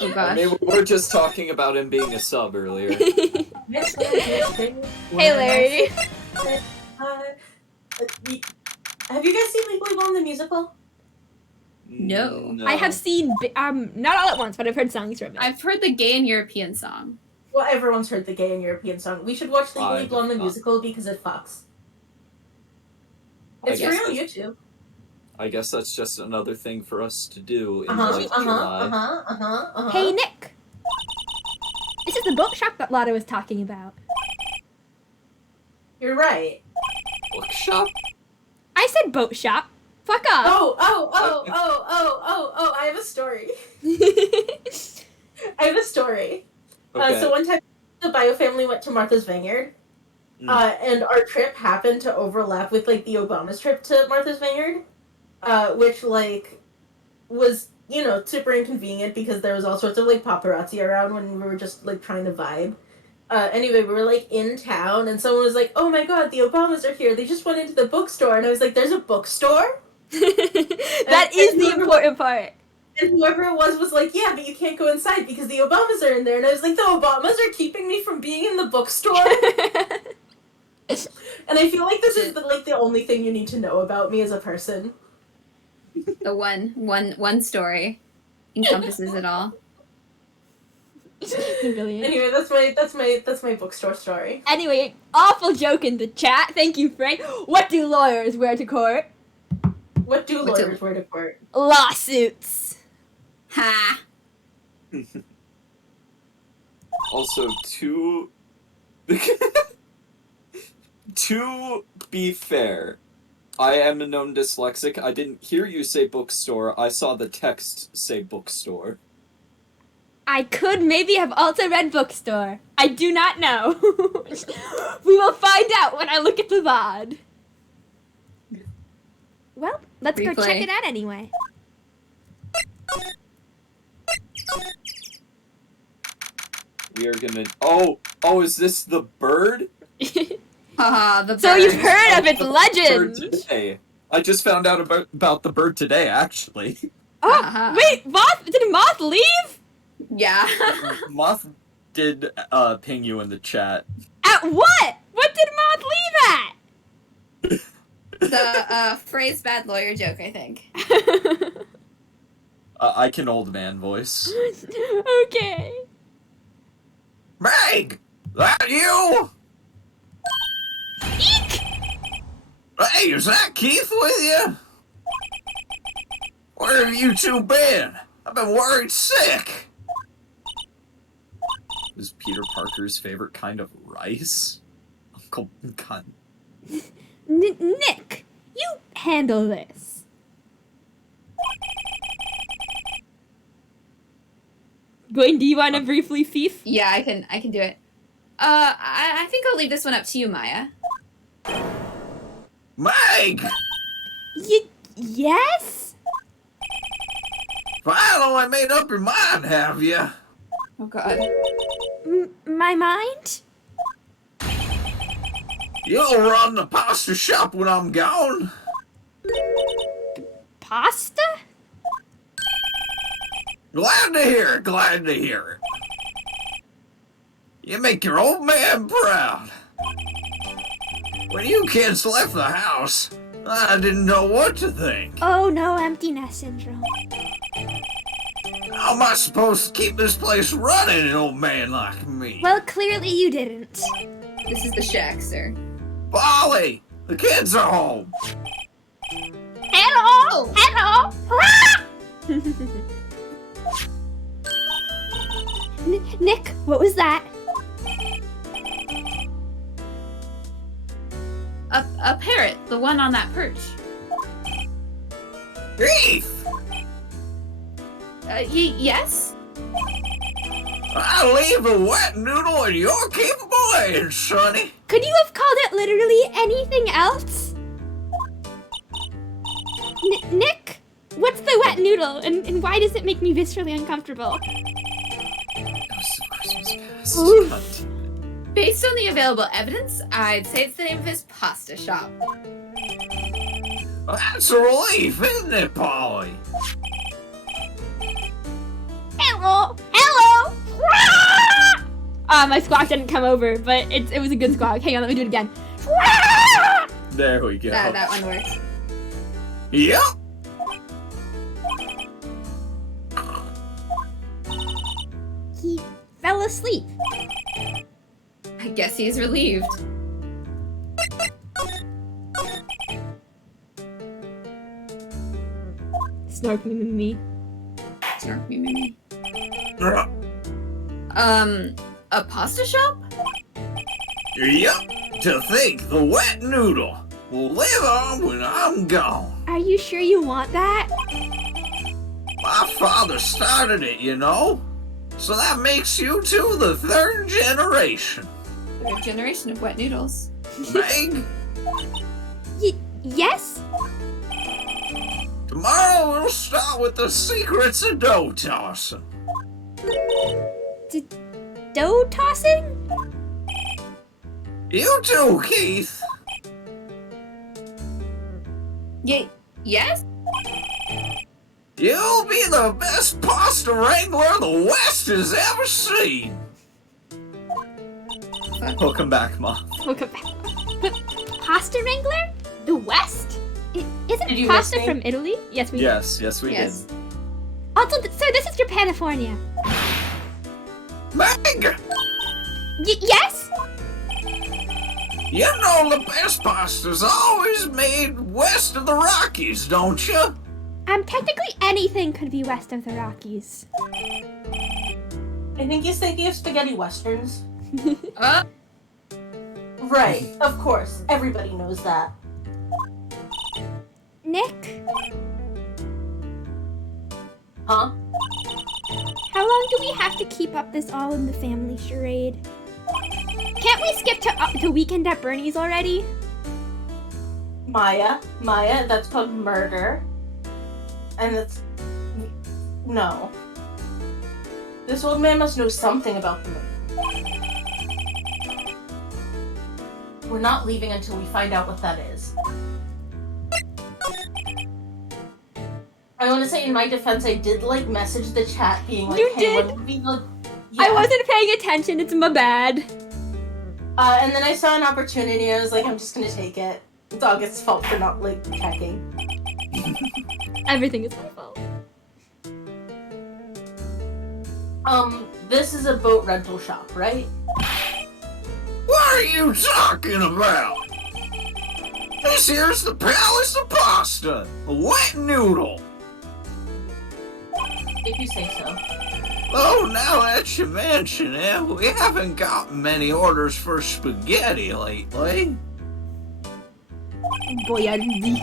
Oh I gosh. mean, we were just talking about him being a sub earlier. Hey, Larry. Have you guys seen Legally Blonde the musical? No. I have seen, not all at once, but I've heard songs from it. I've heard the gay and European song. Well, everyone's heard the gay and European song. We should watch Legally I've Blonde the not. musical because it fucks. I It's guess free on that's- YouTube. I guess that's just another thing for us to do in Uh-huh, late uh-huh, July. uh-huh, uh-huh, uh-huh. Hey, Nick! This is the bookshop that Lotta was talking about. You're right. Bookshop? I said boat shop. Fuck off. Oh, I have a story. I have a story. Okay. So one time, the Bio family went to Martha's Vineyard, and our trip happened to overlap with, like, the Obama's trip to Martha's Vineyard, which, like, was, you know, super inconvenient because there was all sorts of, like, paparazzi around when we were just, like, trying to vibe. Anyway, we were, like, in town, and someone was like, oh my god, the Obamas are here, they just went into the bookstore, and I was like, there's a bookstore? That is the important part. And whoever it was like, yeah, but you can't go inside because the Obamas are in there. And I was like, the Obamas are keeping me from being in the bookstore? And I feel like this is, the only thing you need to know about me as a person. The one story encompasses it all. Brilliant. Anyway, that's my bookstore story. Anyway, awful joke in the chat. Thank you, Frank. What do lawyers wear to court? What do lawyers wear to court? Lawsuits. Ha! Also, to be fair, I am a known dyslexic. I didn't hear you say bookstore. I saw the text say bookstore. I could maybe have also read bookstore. I do not know. We will find out when I look at the VOD. Well, let's go Replay. check it out anyway. We are gonna. Oh, is this the bird? Haha, the bird. So you've heard of its The bird legend. today. I just found out about the bird today, actually. Oh, Uh-huh. wait, Moth? Did Moth leave? Yeah. Moth did ping you in the chat. At what? What did Moth leave at? The phrase bad lawyer joke, I think. I can old man voice. Okay. Meg! That you? Eek! Hey, is that Keith with you? Where have you two been? I've been worried sick. Is Peter Parker's favorite kind of rice? Uncle Cunt. Nick, you handle this. Gwen, do you want to briefly thief? Yeah, I can do it. I think I'll leave this one up to you, Maya. Meg! Yes? Finally made up your mind, have you? Oh god. My mind? You'll run the pasta shop when I'm gone. Pasta? Glad to hear it, glad to hear it. You make your old man proud. When you kids left the house, I didn't know what to think. Oh no, empty nest syndrome. How am I supposed to keep this place running, an old man like me? Well, clearly you didn't. This is the shack, sir. Polly, the kids are home. Hello! Hello! Nick, what was that? A parrot, the one on that perch. Keith, Yes? I leave a wet noodle in your capable hands, Sonny. Could you have called it literally anything else? Nick, what's the wet noodle, and why does it make me viscerally uncomfortable? Ghosts of Christmas Past. Oof. Cunt. Based on the available evidence, I'd say it's the name of his pasta shop. That's a relief, isn't it, Polly? Hello! Hello! My squawk didn't come over, but it was a good squawk. Hang on, let me do it again. There we go. That one works. Yep. fell asleep. I guess he's relieved. Snark me. Snark me. Uh, A pasta shop? Yup, to think the wet noodle will live on when I'm gone. Are you sure you want that? My father started it, you know? So that makes you two the third generation. Third generation of wet noodles. Meg, Yes? tomorrow we'll start with the secrets of dough tossing. Dough tossing? You too, Keith. Yes? You'll be the best pasta wrangler the West has ever seen. Welcome back, Mom. Welcome back. But pasta wrangler? The West? Did Isn't you pasta miss me? from Italy? Yes, we Yes, we Yes. did. Also, so this is Japanifornia. Meg, Yes? you know the best pasta's always made west of the Rockies, don't you? Technically anything could be west of the Rockies. I think he's thinking of spaghetti westerns. Uh, Right, of course. Everybody knows that. Nick, Huh? how long do we have to keep up this all in the family charade? Can't we skip to Weekend at Bernie's already? Maya, that's called murder. And it's... No. This old man must know something about the murder. We're not leaving until we find out what that is. I want to say, in my defense, I did, message the chat being like, You hey, did? what would be the... I wasn't paying attention, it's my bad. And then I saw an opportunity, and I was like, I'm just gonna take it. It's August's fault for not, checking. Everything is my fault. This is a boat rental shop, right? What are you talking about? This here's the Palace of Pasta, a wet noodle. If you say so. Oh, now that you mention it, we haven't got many orders for spaghetti lately. Boyardee.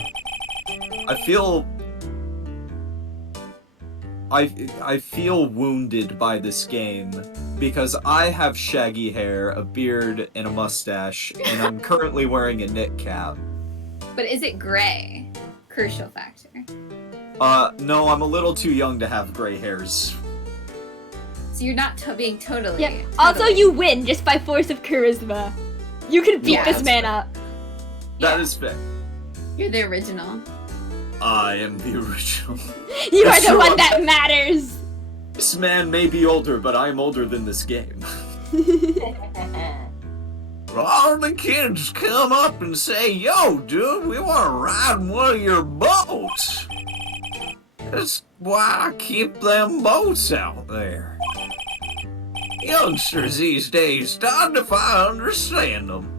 I feel wounded by this game because I have shaggy hair, a beard, and a mustache, and I'm currently wearing a knit cap. but is it gray? Crucial factor. No, I'm a little too young to have gray hairs. So you're not being totally... Yeah. Also, you win just by force of charisma. You can beat Yeah, this that's man up. That is fair. You're the original. I am the original. You are That's the true. one that matters. This man may be older, but I'm older than this game. All the kids come up and say, yo, dude, we want to ride in one of your boats. That's why I keep them boats out there. Youngsters these days, darned if I understand them.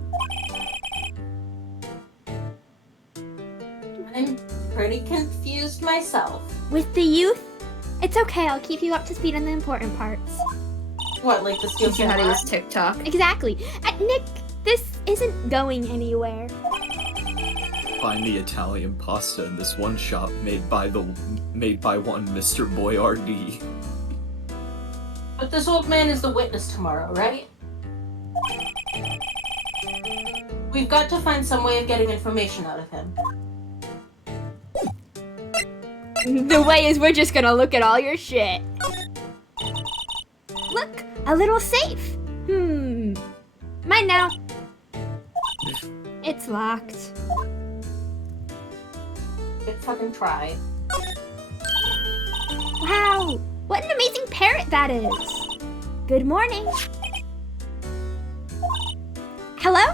I'm pretty confused myself. With the youth, it's okay. I'll keep you up to speed on the important parts. What, like the steel Teach you how to use hat? TikTok. Exactly. Nick, this isn't going anywhere. Find the Italian pasta in this one shop made by one Mr. Boyardee. But this old man is the witness tomorrow, right? We've got to find some way of getting information out of him. The way is we're just gonna look at all your shit. Look, a little safe. Mine now. It's locked. Good fucking try. Wow, what an amazing parrot that is. Good morning. Hello?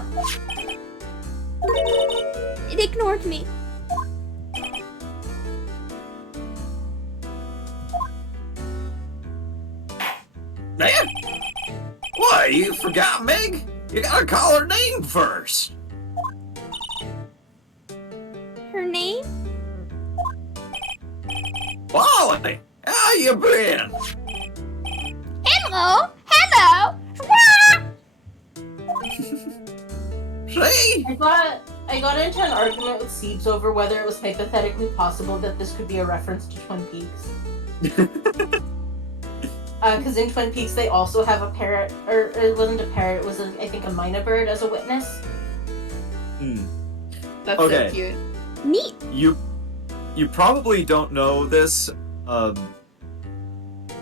It ignored me. Man, you forgot Meg? You gotta call her name first. Her name? Polly, how you been? Hello! Hello! See? I got into an argument with Siebes over whether it was hypothetically possible that this could be a reference to Twin Peaks. Because in Twin Peaks they also have a parrot, or it wasn't a parrot, it was I think a mynah bird as a witness. That's Okay. so cute. Neat. You probably don't know this. I'm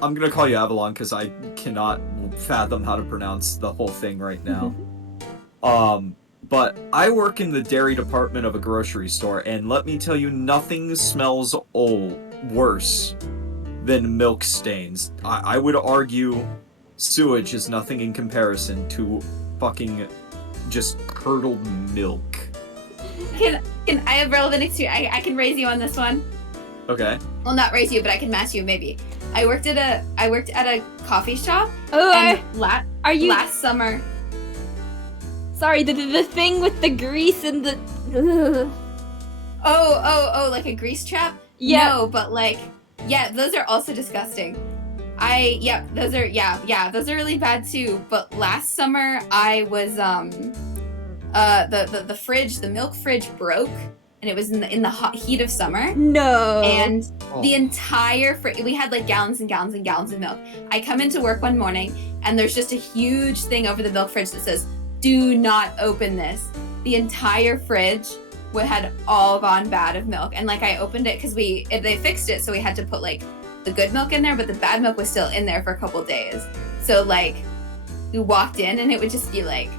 gonna call you Avalon because I cannot fathom how to pronounce the whole thing right now. But I work in the dairy department of a grocery store, and let me tell you, nothing smells worse than milk stains. I would argue sewage is nothing in comparison to fucking just curdled milk. Can I have relevant experience? I can raise you on this one. Okay. Well, not raise you, but I can match you maybe. I worked at a coffee shop. Oh, And are you? last summer? Sorry, the thing with the grease and the. Oh, like a grease trap? Yeah. No, but like, yeah, those are also disgusting. Those are really bad too. But last summer I was the fridge, the milk fridge broke, and it was in the hot heat of summer. No. And Oh. the entire we had like gallons and gallons and gallons of milk. I come into work one morning and there's just a huge thing over the milk fridge that says, "Do not open this." The entire fridge had all gone bad of milk, and like I opened it because they fixed it, so we had to put like the good milk in there, but the bad milk was still in there for a couple days. So like we walked in and it would just be like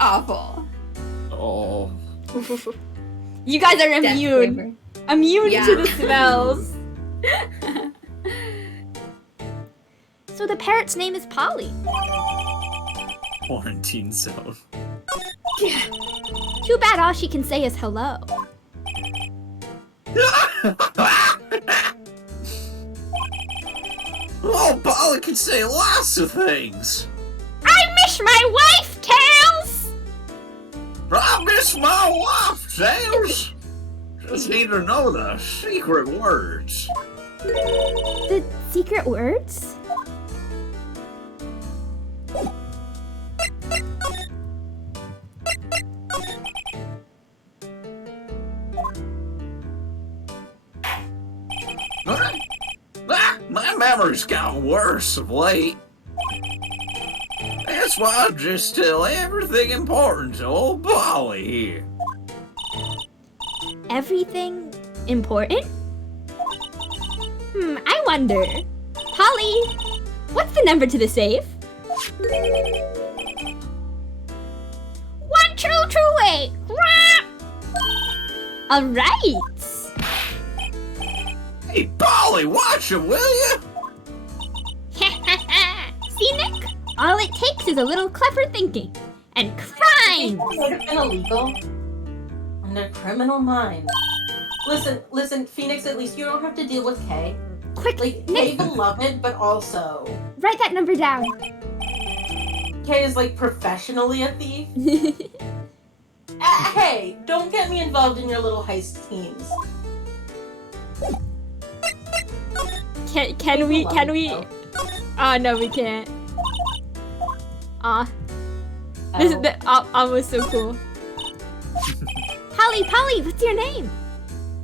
awful. Oh. You guys are Death immune. flavor. Immune Yeah. to the smells. So the parrot's name is Polly. Quarantine zone. Too bad all she can say is hello. Oh, Polly can say lots of things. I miss my wife, Tails! I miss my wife, James. Just need to know the secret words. The secret words? My memory's gotten worse of late. That's why I just tell everything important to old Polly here. Everything important? I wonder. Polly, what's the number to the safe? 1228! Alright! Hey, Polly, watch him, will you? See, Nick? All it takes is a little clever thinking. And crime! It would have been illegal. Under criminal mind. Listen, Phoenix, at least you don't have to deal with Kay. Quick, Like, Nick, Kay beloved, but also... write that number down. Kay is, like, professionally a thief. Hey, don't get me involved in your little heist schemes. Can we? Oh no, we can't. This is was so cool. Polly, what's your name?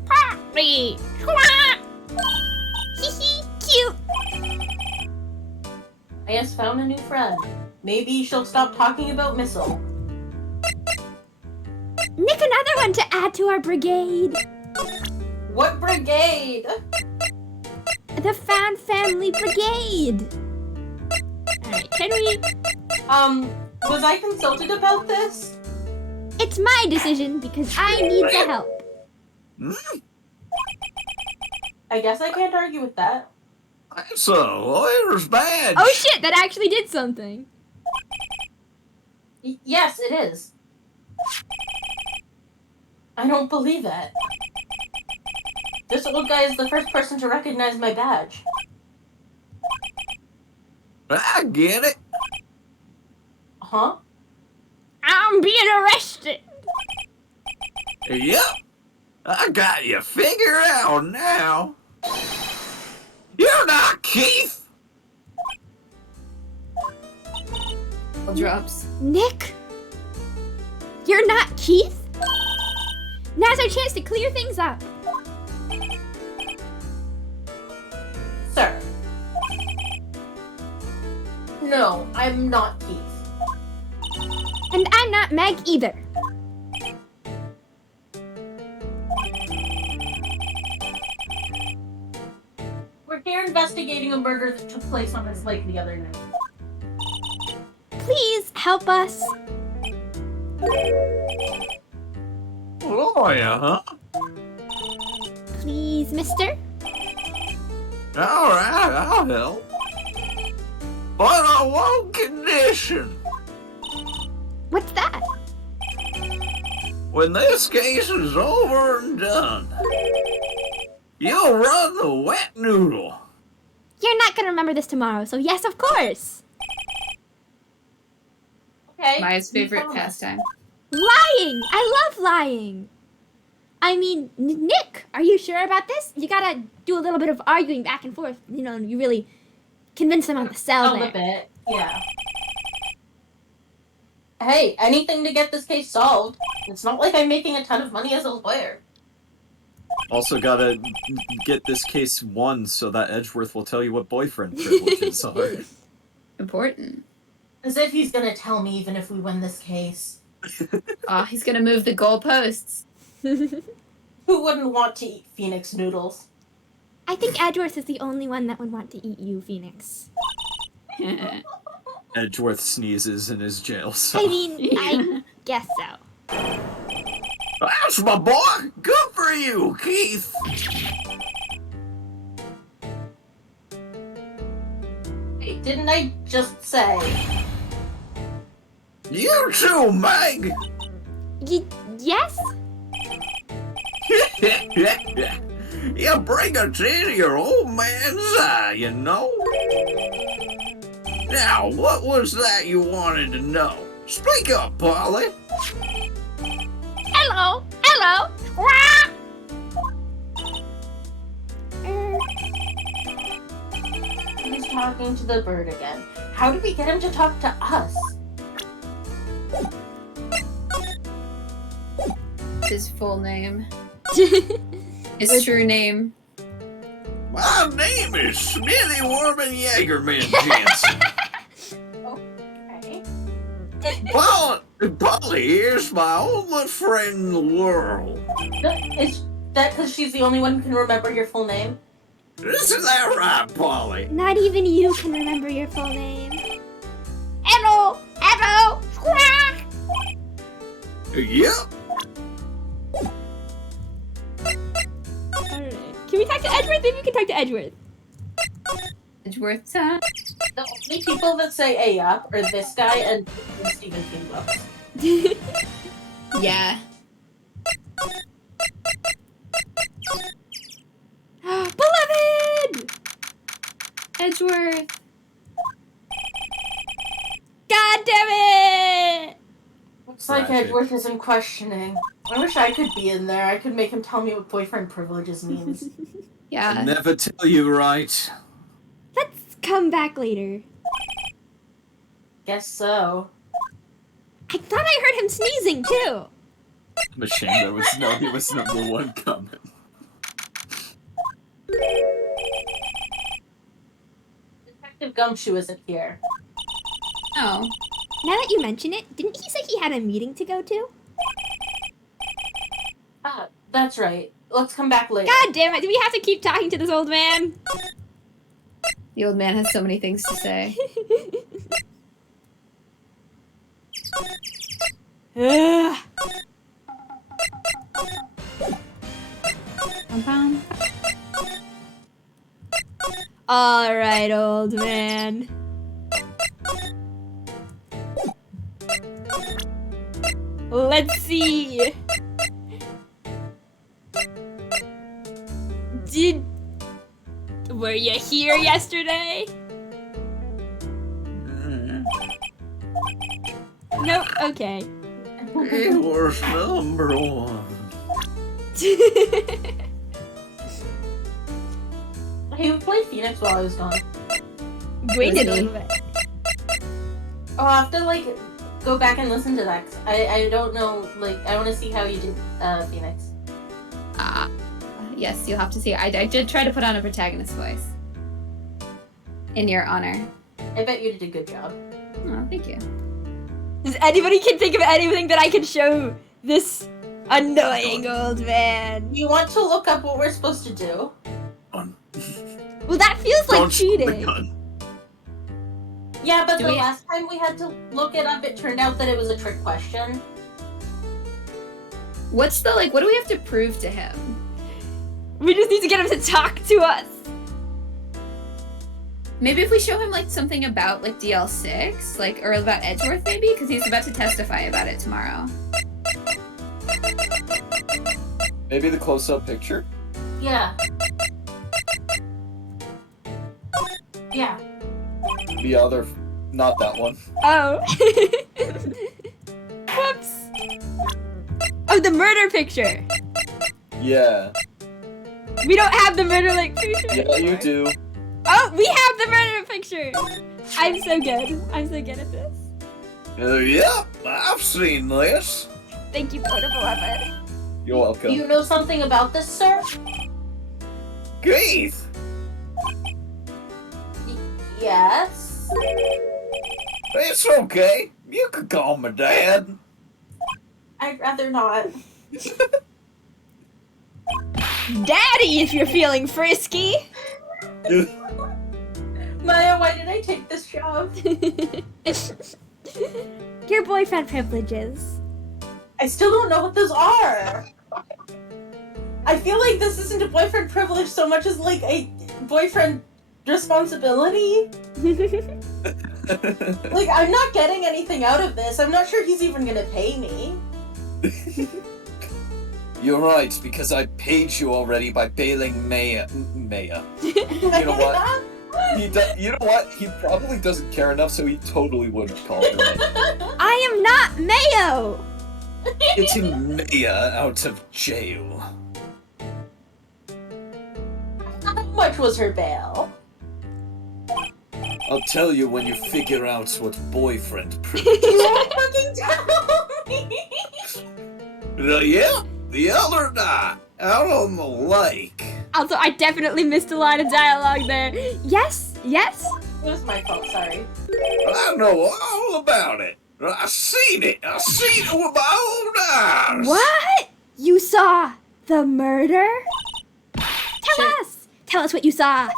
Polly. Hee cute. I just found a new friend. Maybe she'll stop talking about Missile. Nick, another one to add to our brigade. What brigade? The Fan Family Brigade. Alright, can we? Was I consulted about this? It's my decision because I need the help. I guess I can't argue with that. That's a lawyer's badge. Oh shit, that actually did something. Yes, it is. I don't believe it. This old guy is the first person to recognize my badge. I get it. Huh? I'm being arrested. Yep. I got you figured out now. You're not Keith. Drops. Nick? You're not Keith? Now's our chance to clear things up. Sir. No, I'm not Keith. And I'm not Meg either. We're here investigating a murder that took place on this lake the other night. Please help us. Lawyer, huh? Please, mister? Alright, I'll help. But on one condition. What's that? When this case is over and done, you'll run the wet noodle. You're not gonna remember this tomorrow, so yes, of course. Okay. Maya's we favorite promise. pastime. Lying! I love lying! I mean, Nick, are you sure about this? You gotta do a little bit of arguing back and forth. You know, you really convince them on the cell A there. bit, yeah. Hey, anything to get this case solved. It's not like I'm making a ton of money as a lawyer. Also gotta get this case won so that Edgeworth will tell you what boyfriend privileges are. Important. As if he's gonna tell me even if we win this case. Oh, he's gonna move the goalposts. Who wouldn't want to eat Phoenix noodles? I think Edgeworth is the only one that would want to eat you, Phoenix. Edgeworth sneezes in his jail cell. I mean, I guess so. That's my boy. Good for you, Keith. Hey, didn't I just say? You too, Meg. Yes? You bring a tear to your old man's eye, you know? Now, what was that you wanted to know? Speak up, Polly. Hello! Hello! Wah! He's talking to the bird again. How do we get him to talk to us? His full name. His true name. My name is Smithy Warman Jagerman Jensen. Okay. Polly here's my only friend in the world. Is that because she's the only one who can remember your full name? Isn't that right, Polly? Not even you can remember your full name. Hello! Hello! Squawk! Yep. Alright. Can we talk to Edgeworth? Maybe we can talk to Edgeworth. Edgeworth time. The only people that say "a up" are this guy and Stephen King books. Yeah. Beloved! Edgeworth. God damn it! Looks like Tragic. Edgeworth isn't questioning. I wish I could be in there. I could make him tell me what boyfriend privileges means. Yeah. Never tell you right. Let's come back later. Guess so. I thought I heard him sneezing too. I'm ashamed he was number one comment. Detective Gumshoe isn't here. Oh. Now that you mention it, didn't he say he had a meeting to go to? Ah, that's right. Let's come back later. God damn it, do we have to keep talking to this old man? The old man has so many things to say. Ugh. Pom-pom. Alright, old man. Let's see. Were you here yesterday? Nope. Okay. He was number one. He would play Phoenix while I was gone. Gawain did a Really? little bit. Oh, I'll have to like go back and listen to that. 'Cause I don't know. Like, I want to see how you did Phoenix. Yes, you'll have to see. I did try to put on a protagonist voice. In your honor. I bet you did a good job. Oh, thank you. Does anybody can think of anything that I can show this annoying old man? You want to look up what we're supposed to do? Well, that feels like Don't shoot the cheating. gun. Yeah, but Do the we- last time we had to look it up, it turned out that it was a trick question. What's the, like, what do we have to prove to him? We just need to get him to talk to us. Maybe if we show him, like, something about, like, DL6, like, or about Edgeworth, maybe? Because he's about to testify about it tomorrow. Maybe the close-up picture? Yeah. Yeah. The other... Not that one. Oh. Whoops. Oh, the murder picture. Yeah. We don't have the murder like picture. Yeah, you do. Oh, we have the murder picture. I'm so good. I'm so good at this. Yep, I've seen this. Thank you, Portable Evan. You're welcome. Do you know something about this, sir? Keith, Yes. it's okay. You can call me Dad. I'd rather not. Daddy, if you're feeling frisky. Maya, why did I take this job? Your boyfriend privileges. I still don't know what those are. I feel like this isn't a boyfriend privilege so much as like a boyfriend responsibility. Like, I'm not getting anything out of this. I'm not sure he's even gonna pay me. You're right, because I paid you already by bailing Maya. Maya. You know what? You know what? He probably doesn't care enough, so he totally wouldn't call her Maya. I am not Mayo. Getting Maya out of jail. How much was her bail? I'll tell you when you figure out what boyfriend privilege You is. won't fucking tell me. Yeah, the other night, out on the lake. Also, I definitely missed a line of dialogue there. Yes, yes. It was my fault, sorry. I know all about it. I seen it. I seen it with my own eyes. What? You saw the murder? Tell us. Tell us what you saw.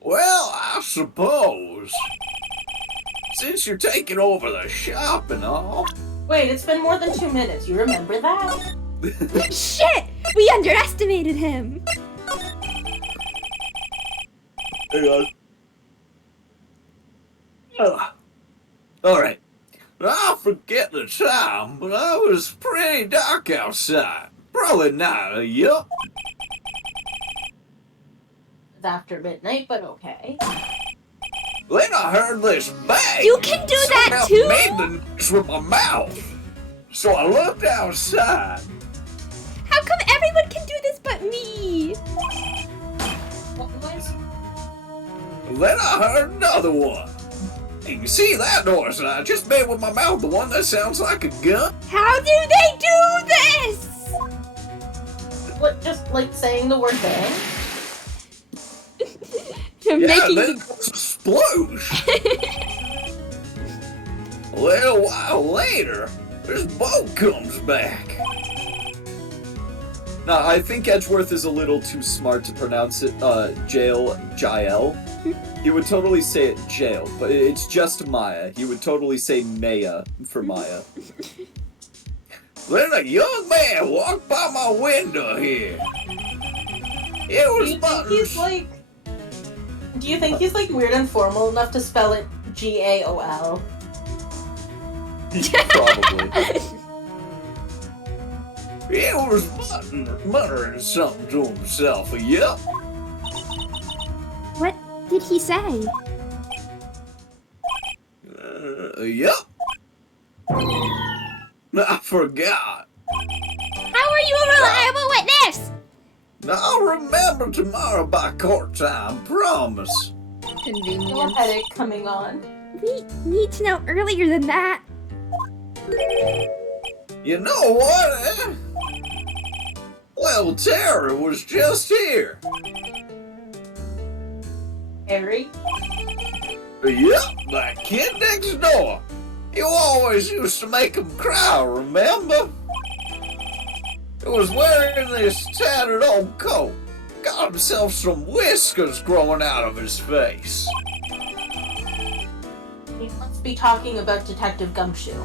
Well, I suppose. Since you're taking over the shop and all. Wait, it's been more than 2 minutes. You remember that? Shit! We underestimated him. Hang on. Alright. I forget the time, but I was pretty dark outside. Probably not a yup. It's after midnight, but okay. Then I heard this bang. You can do that Somehow too? made the noise with my mouth. So I looked outside. How come everyone can do this but me? What noise? Then I heard another one. You can see that noise I just made with my mouth, the one that sounds like a gun. How do they do this? What, just like saying the word bang? You're Yeah, making then it was a sploosh. A little while later, this boat comes back. No, I think Edgeworth is a little too smart to pronounce it jail. He would totally say it jail, but it's just Maya. He would totally say Maya for Maya. Then a young man walked by my window here. It Do was you think he's like... Do you think he's like weird and formal enough to spell it G-A-O-L? Probably. He was muttering something to himself. Yup. What did he say? Yup. forgot. How are you a reliable witness? Now remember tomorrow by court time, promise. Still a Convenient. headache coming on. We need to know earlier than that. You know what, eh? Well, Tara was just here. Harry? Yep, that kid next door. You always used to make him cry, remember? He was wearing this tattered old coat. Got himself some whiskers growing out of his face. He must be talking about Detective Gumshoe.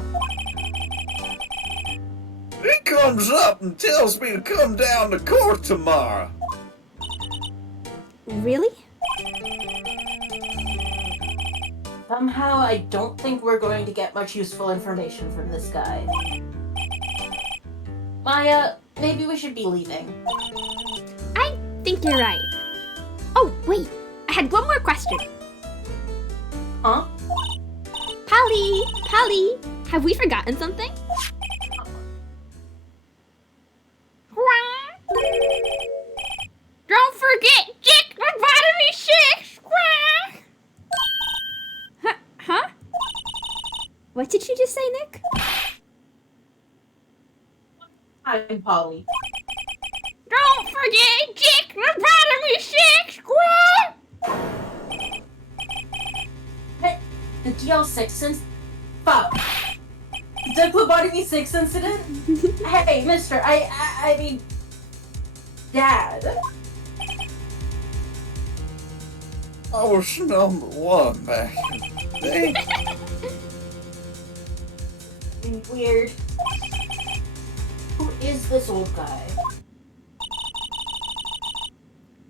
He comes up and tells me to come down to court tomorrow. Really? Somehow, I don't think we're going to get much useful information from this guy. Maya, maybe we should be leaving. I think you're right. Oh, wait. I had one more question. Huh? Polly, have we forgotten something? Don't forget, Dick, lobotomy 6! Huh? What did you just say, Nick? I'm Polly. Don't forget, Dick, lobotomy 6! Hey, the DL6 since... Fuck. The Lobotomy 6 incident? Hey, mister, I mean... Dad. I was #1 back in the day. Weird. Who is this old guy?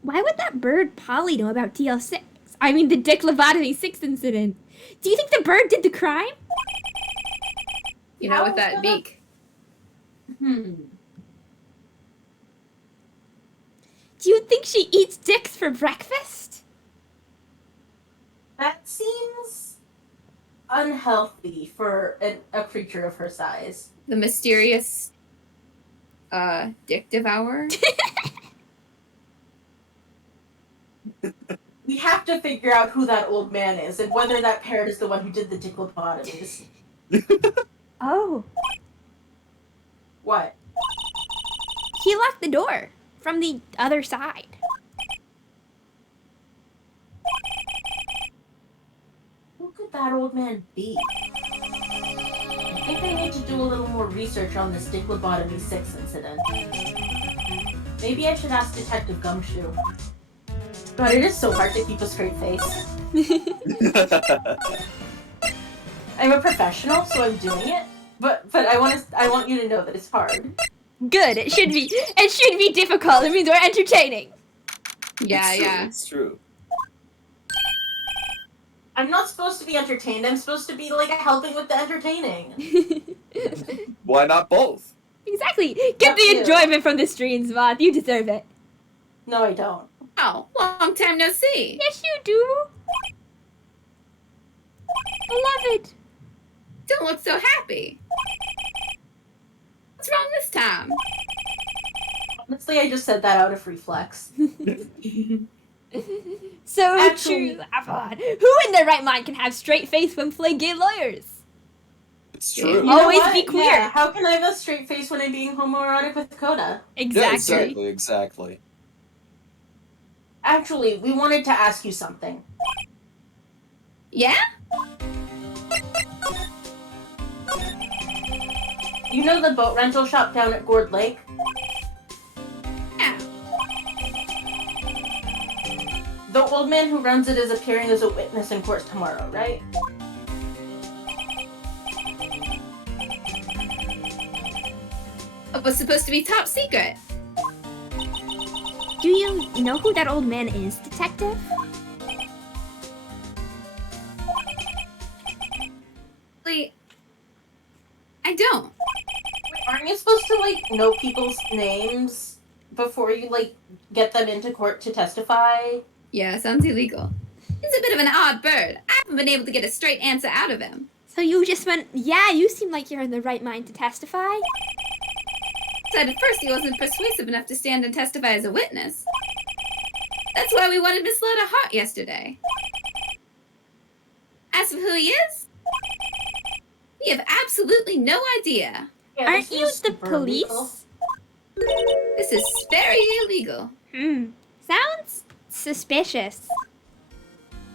Why would that bird Polly know about DL6? I mean, the Dick Lobotomy 6 incident. Do you think the bird did the crime? You know, with that beak. Do you think she eats dicks for breakfast? That seems unhealthy for a creature of her size. The mysterious, dick devourer. We have to figure out who that old man is and whether that parrot is the one who did the dick lobotomies. Oh. What? He locked the door from the other side. Who could that old man be? I think I need to do a little more research on this Dick Lobotomy 6 incident. Maybe I should ask Detective Gumshoe. God, it is so hard to keep a straight face. I'm a professional, so I'm doing it. But I want you to know that it's hard. Good. It should be. It should be difficult. It means we're entertaining. Yeah, yeah. It's true. I'm not supposed to be entertained. I'm supposed to be like helping with the entertaining. Why not both? Exactly. Get the enjoyment from the streams, Voth. You deserve it. No, I don't. Oh, long time no see. Yes, you do. I love it. Don't look so happy. What's wrong this time? Honestly, I just said that out of reflex. So Actually- true, Avon. Who in their right mind can have straight face when playing gay lawyers? It's Yeah. true. You know Always what? be queer. Yeah, how can I have a straight face when I'm being homoerotic with Coda? Exactly. Yeah, exactly. Actually, we wanted to ask you something. Yeah? You know the boat rental shop down at Gourd Lake? Yeah. The old man who runs it is appearing as a witness in court tomorrow, right? It was supposed to be top secret. Do you know who that old man is, Detective? Really, I don't. Wait, aren't you supposed to, like, know people's names before you, like, get them into court to testify? Yeah, sounds illegal. He's a bit of an odd bird. I haven't been able to get a straight answer out of him. So So you just went, yeah, you seem like you're in the right mind to testify. Said at first he wasn't persuasive enough to stand and testify as a witness. That's why we wanted Miss Lotta Hart yesterday. As for who he is, we have absolutely no idea. Yeah, Aren't this you is the super police? illegal. This is very illegal. Sounds suspicious.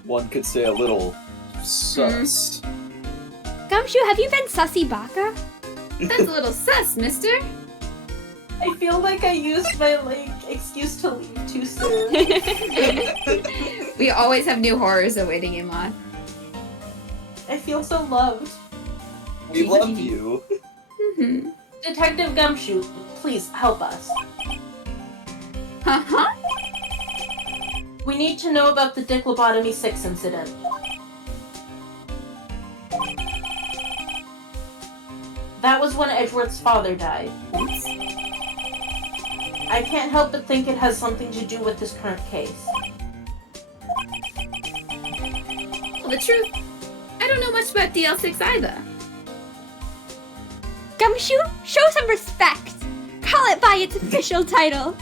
One could say a little sus. Gumshoe, have you been sussy baka? That's a little sus, mister. I feel like I used my excuse to leave too soon. We always have new horrors awaiting you, Mon. I feel so loved. We love you. Detective Gumshoe, please help us. Uh-huh. We need to know about the Dick Lobotomy 6 incident. That was when Edgeworth's father died. Oops. I can't help but think it has something to do with this current case. Well, the truth, I don't know much about DL6 either. Gumshoe, show some respect. Call it by its official title.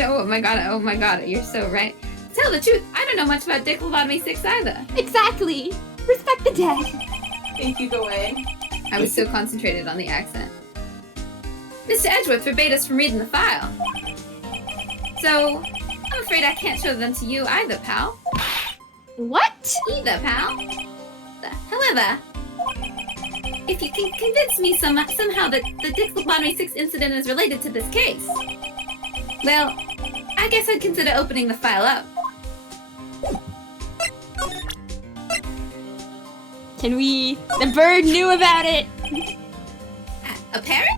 Oh my god, you're so right. Tell the truth, I don't know much about Dick Lobotomy 6 either. Exactly. Respect the dead. Thank you, Gawain. I was so concentrated on the accent. Mr. Edgeworth forbade us from reading the file. So, I'm afraid I can't show them to you either, pal. What? Either, pal. However, if you can convince me somehow that the Dick Lobotomy 6 incident is related to this case, well, I guess I'd consider opening the file up. Can we... The bird knew about it. A parrot?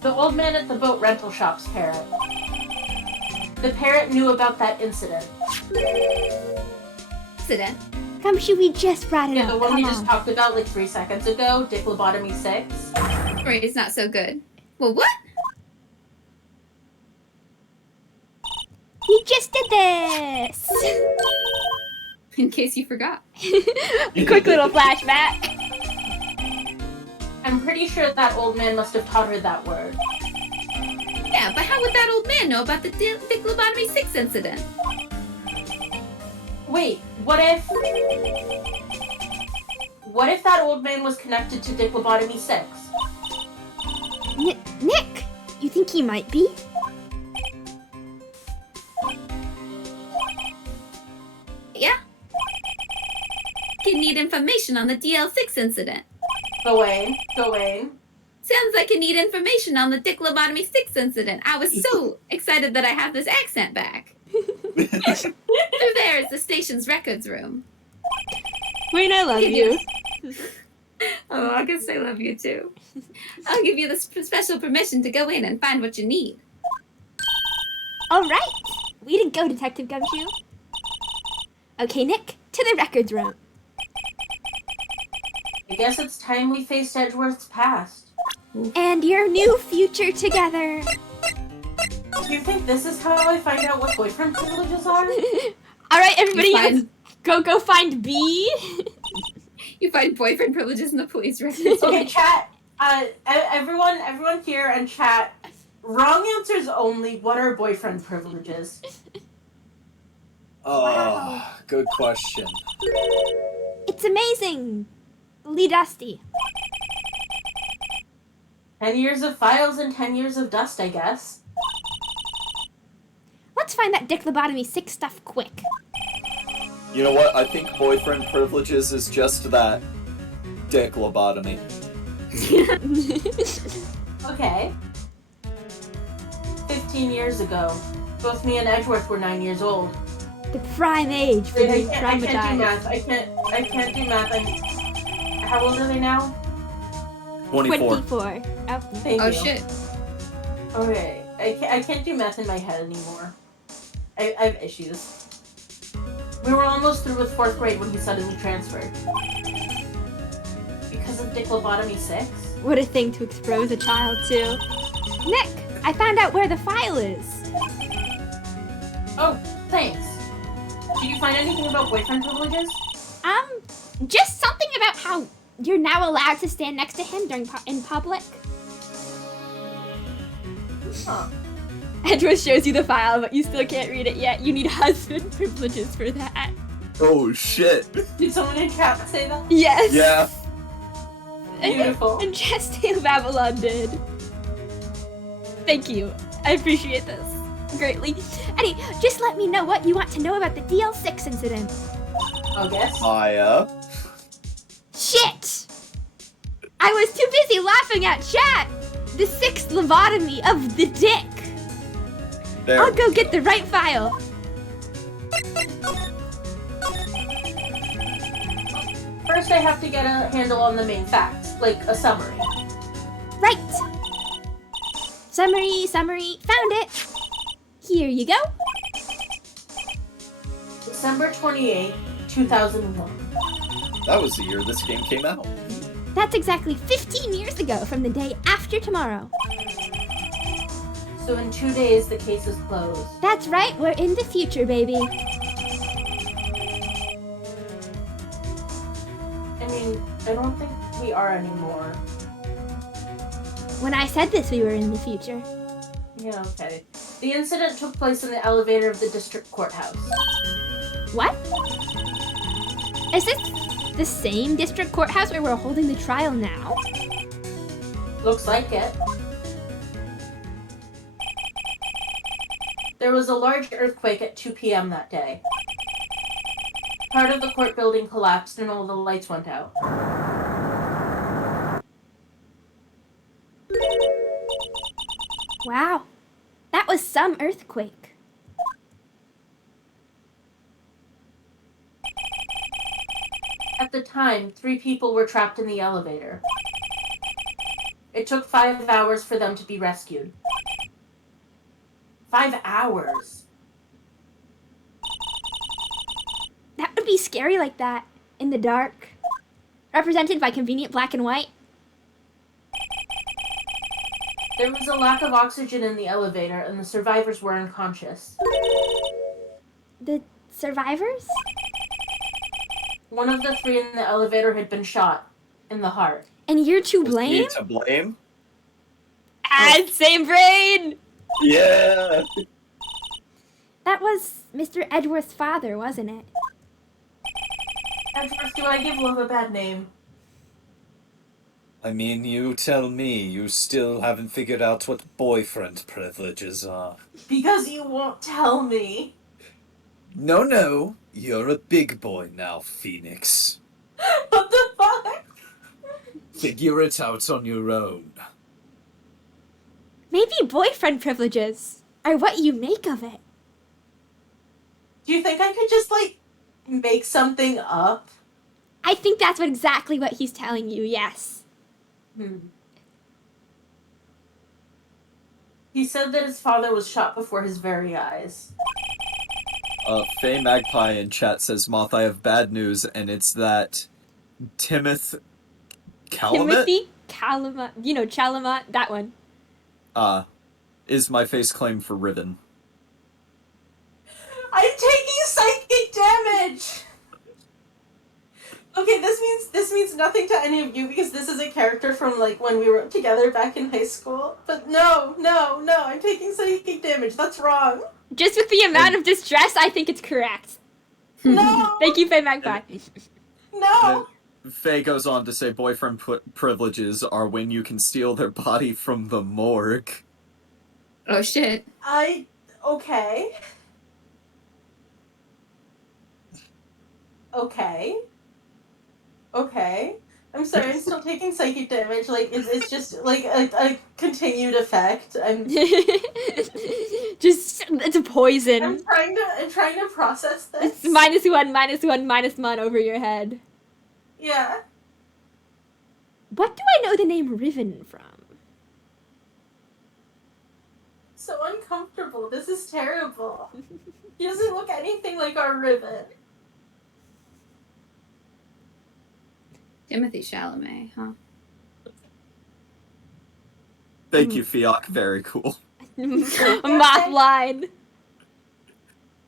The old man at the boat rental shop's parrot. The parrot knew about that incident. Incident? Gumshoe, we just brought it Yeah, up. the one Come we on. just talked about like 3 seconds ago, Dick Lobotomy 6. Story is not so good. Well, what? We just did this. In case you forgot. A quick little flashback. I'm pretty sure that old man must have taught her that word. Yeah, but how would that old man know about the Dick Lobotomy 6 incident? Wait, what if that old man was connected to Dick Lobotomy 6? Nick, you think he might be? Yeah? You need information on the DL6 incident. Gawain. Sounds like you need information on the Dick Lobotomy 6 incident. I was so excited that I have this accent back. Through there is the station's records room. Wayne, I love you. Oh, I guess I love you too. I'll give you the special permission to go in and find what you need. All right. Way to go, Detective Gumshoe. Okay, Nick, to the records room. I guess it's time we faced Edgeworth's past. And your new future together. Do you think this is how I find out what boyfriend privileges are? All right, everybody, let's go find B. You find boyfriend privileges in the police records. Okay, chat. Everyone here and chat. Wrong answers only. What are boyfriend privileges? Oh, good question. It's amazing. Lee Dusty. 10 years of files and 10 years of dust, I guess. Let's find that Dick Lobotomy 6 stuff quick. You know what? I think boyfriend privileges is just that. Dick lobotomy. Okay. 15 years ago. Both me and Edgeworth were 9 years old. The prime age for Wait, being I can't do traumatized. math. I can't do math. How old are they now? 24. 24. Oh. Thank Oh you. shit. Okay. I can't do math in my head anymore. I have issues. We were almost through with 4th grade when he suddenly transferred. Because of Dick Lobotomy 6? What a thing to expose a child to. Nick, I found out where the file is. Oh, thanks. Did you find anything about boyfriend privileges? just something about how you're now allowed to stand next to him in public. Huh. Edward shows you the file, but you still can't read it yet. You need husband privileges for that. Oh shit. Did someone in chat say that? Yes. Yeah. Beautiful. And Chastain Babylon did. Thank you. I appreciate this greatly. Eddie, just let me know what you want to know about the DL6 incident. August? Maya. Shit! I was too busy laughing at chat! The 6th lobotomy of the dick! There. I'll go get the right file. First, I have to get a handle on the main facts, like a summary. Right. Summary, found it. Here you go. December 28, 2001. That was the year this game came out. That's exactly 15 years ago from the day after tomorrow. So in 2 days, the case is closed. That's right, we're in the future, baby. I mean, I don't think we are anymore. When I said this, we were in the future. Yeah, okay. The incident took place in the elevator of the district courthouse. What? Is this the same district courthouse where we're holding the trial now? Looks like it. There was a large earthquake at 2 p.m. that day. Part of the court building collapsed and all the lights went out. Wow, that was some earthquake. At the time, 3 people were trapped in the elevator. It took 5 hours for them to be rescued. 5 hours? That would be scary like that, in the dark. Represented by convenient black and white. There was a lack of oxygen in the elevator and the survivors were unconscious. The survivors? One of the 3 in the elevator had been shot in the heart. And you're to Was blame? he to blame? Ah, same brain! Yeah. That was Mr. Edgeworth's father, wasn't it? Edgeworth, do I give love a bad name? I mean, you tell me, you still haven't figured out what boyfriend privileges are. Because you won't tell me. No, you're a big boy now, Phoenix. What the fuck? Figure it out on your own. Maybe boyfriend privileges are what you make of it. Do you think I could just, like, make something up? I think that's exactly what he's telling you, yes. He said that his father was shot before his very eyes. Faye Magpie in chat says, Moth, I have bad news, and it's that Timothy Calumet? Timothy Calumet, Chalamet, that one. Is my face claim for Riven. I'm taking psychic damage! Okay, this means nothing to any of you because this is a character from, like, when we were together back in high school. But no, I'm taking psychic damage. That's wrong. Just with the amount of distress, I think it's correct. No! Thank you, Faye Magpie. No! Faye goes on to say boyfriend privileges are when you can steal their body from the morgue. Oh shit. Okay. I'm sorry, I'm still taking psychic damage. Like, it's just, like, a continued effect. It's a poison. I'm trying to process this. It's -1 over your head. Yeah. What do I know the name Riven from? So uncomfortable. This is terrible. He doesn't look anything like our Riven. Timothy Chalamet, huh? Thank you, Fiok. Very cool. Moth line.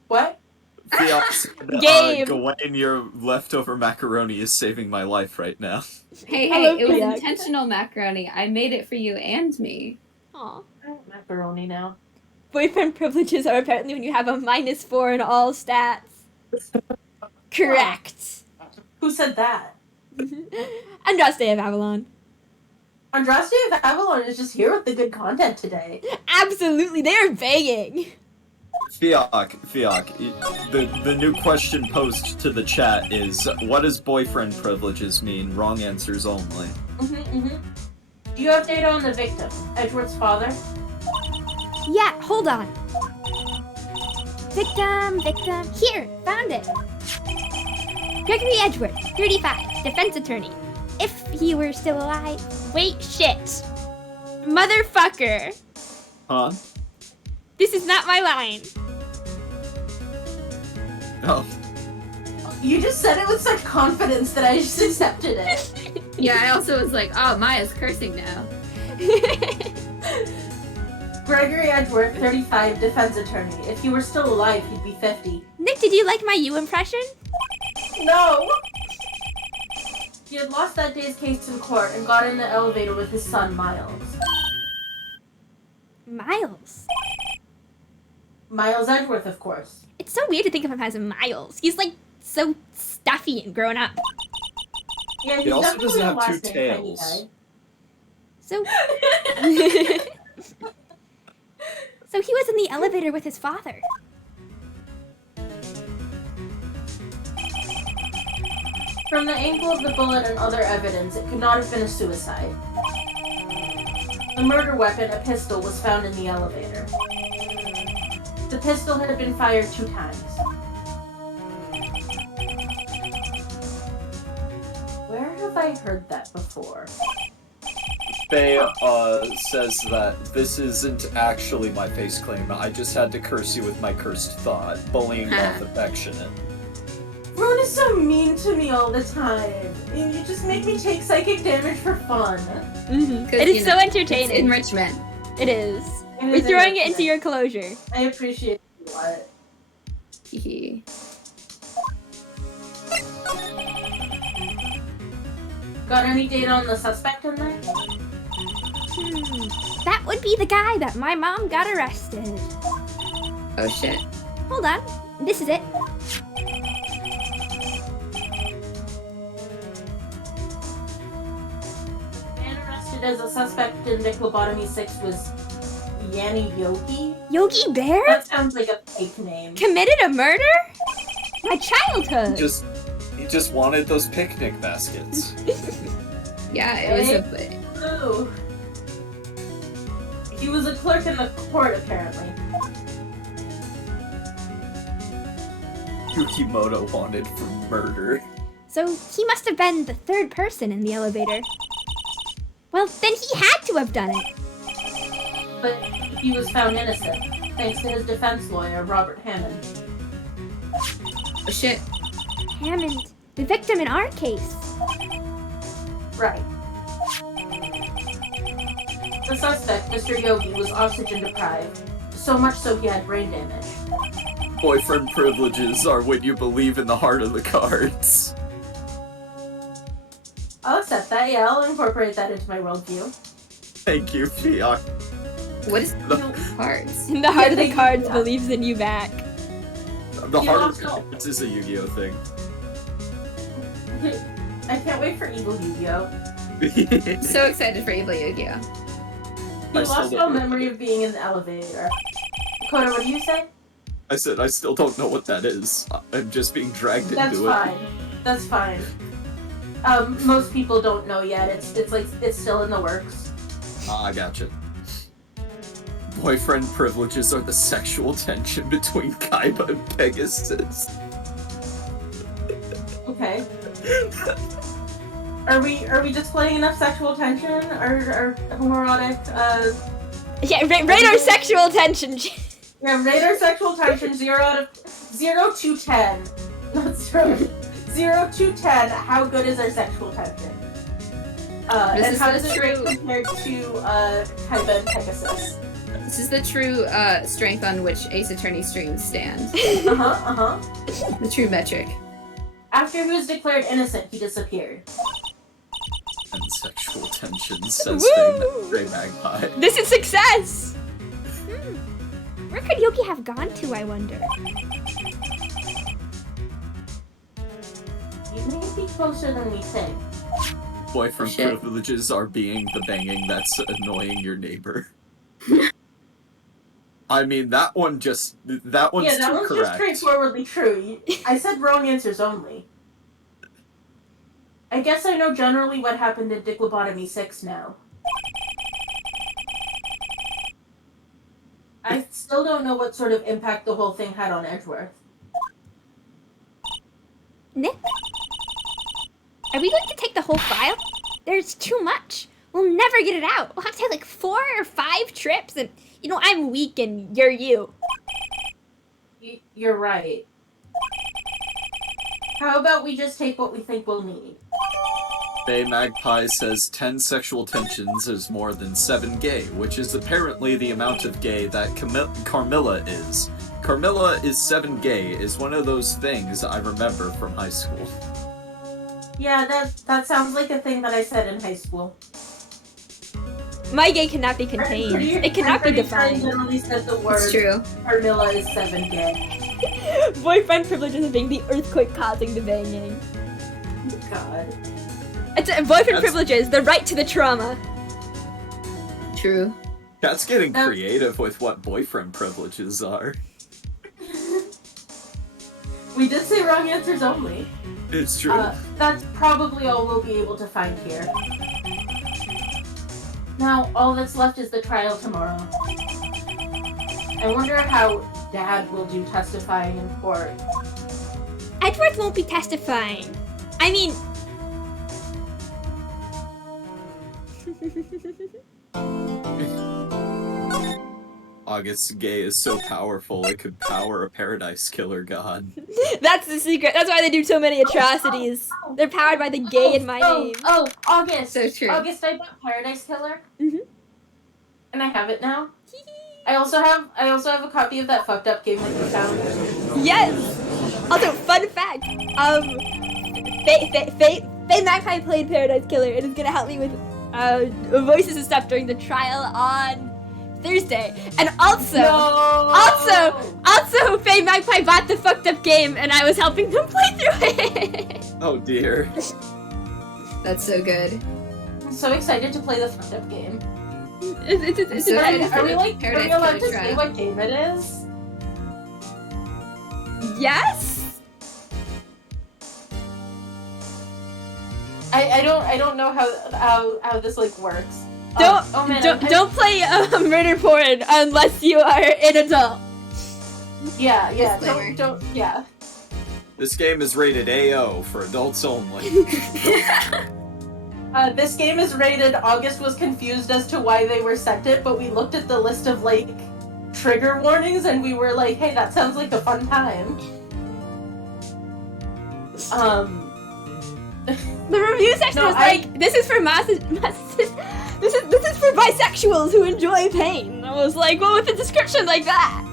What? Game. Gawain, your leftover macaroni is saving my life right now. Hey, I love it was Fiak. intentional macaroni. I made it for you and me. Aw. I want macaroni now. Boyfriend privileges are apparently when you have a -4 in all stats. Correct. Who said that? Andraste of Avalon. Andraste of Avalon is just here with the good content today. Absolutely, they are begging. Fiak, the new question posed to the chat is, what does boyfriend privileges mean? Wrong answers only. Do you have data on the victim, Edward's father? Yeah, hold on. Victim. Here, found it. Gregory Edward, 35, defense attorney. If he were still alive. Wait, shit. Motherfucker. Huh? This is not my line. Oh. You just said it with such confidence that I just accepted it. Yeah, I also was like, oh, Maya's cursing now. Gregory Edward, 35, defense attorney. If he were still alive, he'd be 50. Nick, did you like my you impression? No! He had lost that day's case in court and got in the elevator with his son, Miles. Miles. Miles Edgeworth, of course. It's so weird to think of him as Miles. He's like so stuffy and grown up. Yeah, He he's also definitely doesn't a have last two name tails. guy. So So he was in the elevator with his father. From the angle of the bullet and other evidence, it could not have been a suicide. The murder weapon, a pistol, was found in the elevator. The pistol had been fired 2 times. Where have I heard that before? Faye says that this isn't actually my face claim. I just had to curse you with my cursed thought. Bullying not affectionate. Ron is so mean to me all the time. And you just make me take psychic damage for fun. It is so entertaining. It's enrichment. It is. It We're is throwing it enrichment. into your closure. I appreciate it a lot. Hee. Got any data on the suspect in there? That would be the guy that my mom got arrested. Oh shit. Hold on. This is it. Man arrested as a suspect in Nick Lobotomy 6 was Yanni Yogi? Yogi Bear? That sounds like a fake name. Committed a murder? My childhood. He just wanted those picnic baskets. Yeah, it was a. Ooh. He was a clerk in the court, apparently. Yukimoto wanted for murder. So he must have been the third person in the elevator. Well, then he had to have done it. But he was found innocent, thanks to his defense lawyer, Robert Hammond. Oh shit. Hammond, the victim in our case. Right. The suspect, Mr. Yogi, was oxygen deprived, so much so he had brain damage. Boyfriend privileges are when you believe in the heart of the cards. I'll accept that, yeah, I'll incorporate that into my worldview. Thank you, Fiat. What is the cards? The heart of the Yeah, cards yeah. believes in you back. The You heart of the also- cards is a Yu-Gi-Oh thing. I can't wait for Evil Yu-Gi-Oh! So excited for Evil Yu-Gi-Oh! He I still lost don't all know. memory of being in the elevator. Dakota, what do you say? I said I still don't know what that is. I'm just being dragged That's into fine. That's fine. Most people don't know yet. It's still in the works. it. I gotcha. Boyfriend privileges are the sexual tension between Kaiba and Pegasus. Okay. Are we displaying enough sexual tension or homoerotic? Yeah, rate our sexual tension. Yeah, rate our sexual tension 0 to 10. Not 0 to 10. How good is our sexual tension? And how does it rate compared to Kaiba and Pegasus? This is the true strength on which Ace Attorney streams stand. The true metric. After he was declared innocent, he disappeared. And sexual tensions, says Ray Magpie. This is success! Where could Yoki have gone to, I wonder? He may be closer than we think. Boyfriend privileges are being the banging that's annoying your neighbor. I mean, that one's just just straightforwardly true. I said wrong answers only. I guess I know generally what happened in Dick Lobotomy 6 now. I still don't know what sort of impact the whole thing had on Edgeworth. Nick? Are we going to take the whole file? There's too much. We'll never get it out. We'll have to take like 4 or 5 trips and, you know, I'm weak and you're you. You're right. How about we just take what we think we'll need? Bay Magpie says 10 sexual tensions is more than 7 gay, which is apparently the amount of gay that Carmilla is. Carmilla is 7 gay is one of those things I remember from high school. Yeah, that sounds like a thing that I said in high school. My gay cannot be contained. It cannot be defined. I generally said the word. It's true. Carmilla is 7 gay. Boyfriend privileges being the earthquake causing the banging. God. It's boyfriend privileges, the right to the trauma. True. Cat's getting creative with what boyfriend privileges are. We did say wrong answers only. It's true. That's probably all we'll be able to find here. Now, all that's left is the trial tomorrow. I wonder how Dad will do testifying in court. Edgeworth won't be testifying. I mean... August's gay is so powerful it could power a paradise killer god. That's the secret. That's why they do so many atrocities. They're powered by the gay in my name. Oh, August. So true. August, I bought Paradise Killer. And I have it now. I also have a copy of that fucked up game that you found. Yes. Also, fun fact. Faye Magpie played Paradise Killer and is gonna help me with voices and stuff during the trial on Thursday. And also, Faye Magpie bought the fucked up game and I was helping them play through it. Oh dear. That's so good. I'm so excited to play the fucked up game. It's So Are we allowed to Killer say trial. what game it is? Yes. I don't know how this like works. Don't play murder porn unless you are an adult. Yeah. Disclaimer. Don't. Yeah. This game is rated AO for adults only. This game is rated. August was confused as to why they were sent it, but we looked at the list of like trigger warnings and we were like, hey, that sounds like a fun time. The review section was like, this is for this is for bisexuals who enjoy pain. I was like, well, with a description like that.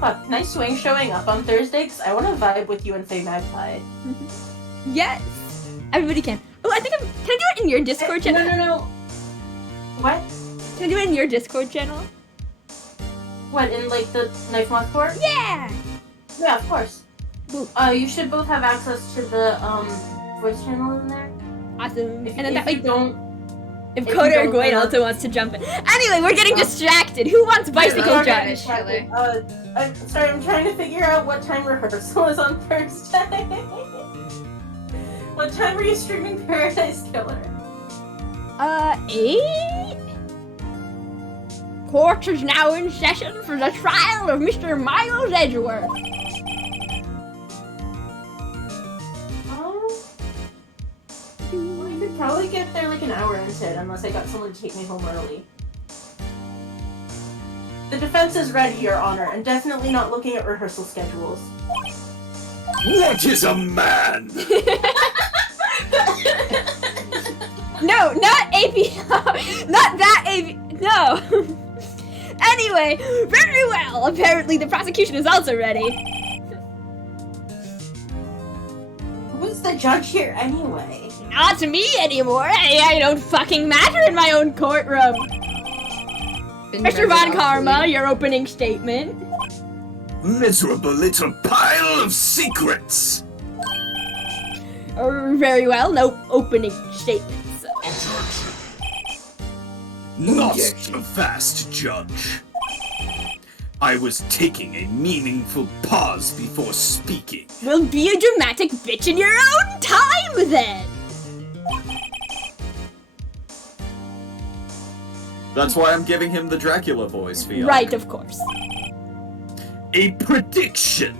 Fuck, nice swing showing up on Thursday, because I want to vibe with you and Faye Magpie. Yes. Everybody can. Oh, I think can I do it in your Discord channel? No. What? Can I do it in your Discord channel? What, in like the Knife Moth Court? Yeah! Yeah, of course. Ooh. You should both have access to the voice channel in there. Awesome. If, And then if that way, you don't, if if Coda you or don't Gawain wanna- also wants to jump in. Anyway, we're getting distracted. Who wants bicycle love drive? Paradise. I'm sorry, I'm trying to figure out what time rehearsal is on Thursday. What time are you streaming Paradise Killer? 8? Court is now in session for the trial of Mr. Miles Edgeworth. Well, I could probably get there like an hour into it, unless I got someone to take me home early. The defense is ready, Your Honor, and definitely not looking at rehearsal schedules. What is a man? No, not AP. Not that AP. No. Anyway, very well. Apparently, the prosecution is also ready. Who's the judge here anyway? Not me anymore. I don't fucking matter in my own courtroom. Mr. Von Karma, your opening statement. Miserable little pile of secrets! Very well, no opening statements. Not so fast, Judge. I was taking a meaningful pause before speaking. Well, be a dramatic bitch in your own time, then. That's why I'm giving him the Dracula voice, Fiona. Right, of course. A prediction!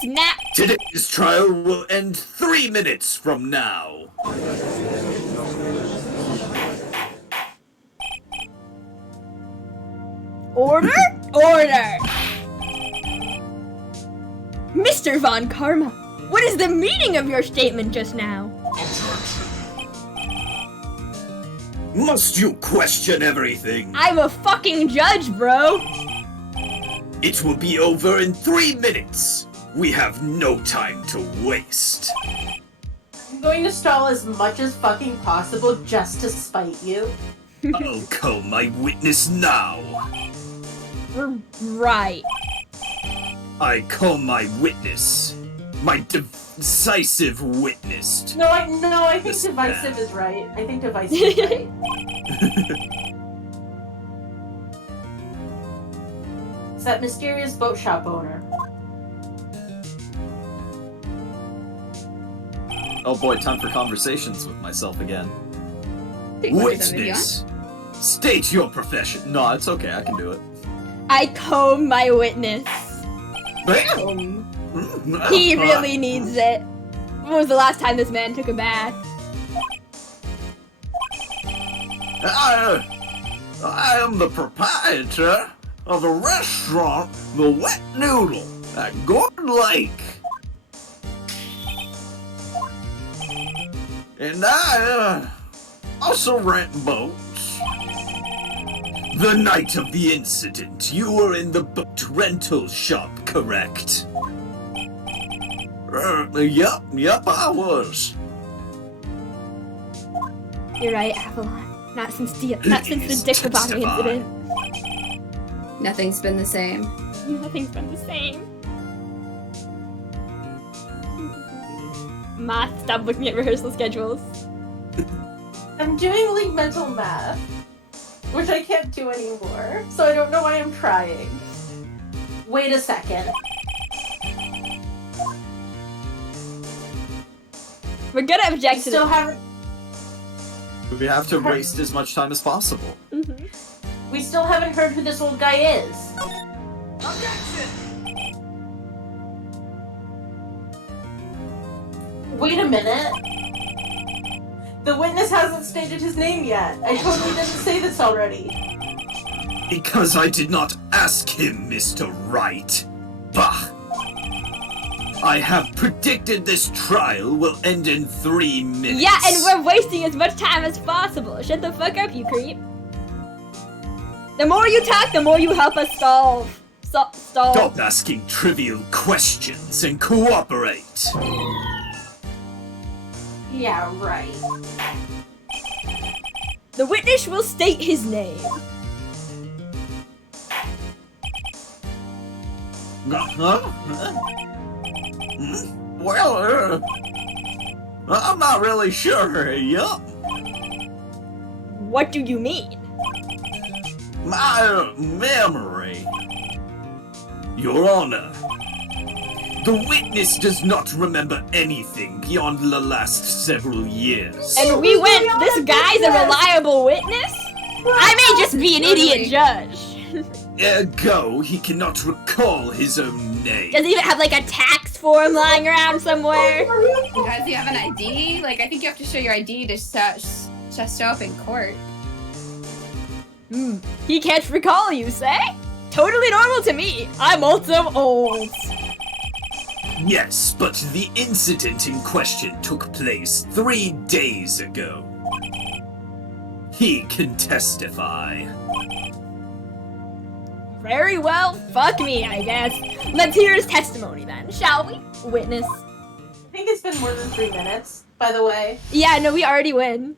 Snap. Today's trial will end 3 minutes from now. Order? Order! Mr. Von Karma, what is the meaning of your statement just now? Must you question everything? I'm a fucking judge, bro! It will be over in 3 minutes. We have no time to waste. I'm going to stall as much as fucking possible just to spite you. I'll call my witness now. Right. I call my witness. My decisive witness. No, I think This divisive man. is right. I think divisive is right. It's that mysterious boat shop owner. Oh boy, time for conversations with myself again. Witness. State your profession. No, it's okay, I can do it. I comb my witness. He really needs it. When was the last time this man took a bath? I am the proprietor of the restaurant The Wet Noodle at Gordon Lake. And I also rent boats. The night of the incident, you were in the boat rental shop, correct? Yup, I was. You're right, Avalon. Not since the Dickabong incident. Nothing's been the same. Nothing's been the same. Ma, stop looking at rehearsal schedules. I'm doing like mental math, which I can't do anymore, so I don't know why I'm trying. Wait a second. We're gonna object We to still this. haven't. We have to waste as much time as possible. We still haven't heard who this old guy is. Wait a minute. The witness hasn't stated his name yet. I totally didn't say this already. Because I did not ask him, Mr. Wright. Bah! I have predicted this trial will end in 3 minutes. Yeah, and we're wasting as much time as possible. Shut the fuck up, you creep. The more you talk, the more you help us stall. Stop asking trivial questions and cooperate. Yeah, right. The witness will state his name. Well, I'm not really sure. Yup. What do you mean? My memory. Your Honor, the witness does not remember anything beyond the last several years. And we went, this guy's a reliable witness? I may just be an idiot judge. Ergo, he cannot recall his own name. Does he even have like a tax form lying around somewhere? Does he have an ID? Like, I think you have to show your ID to show up in court. He can't recall, you say? Totally normal to me. I'm also old. Yes, but the incident in question took place 3 days ago. He can testify. Very well, fuck me, I guess. Let's hear his testimony then, shall we? Witness. I think it's been more than 3 minutes, by the way. Yeah, no, we already win.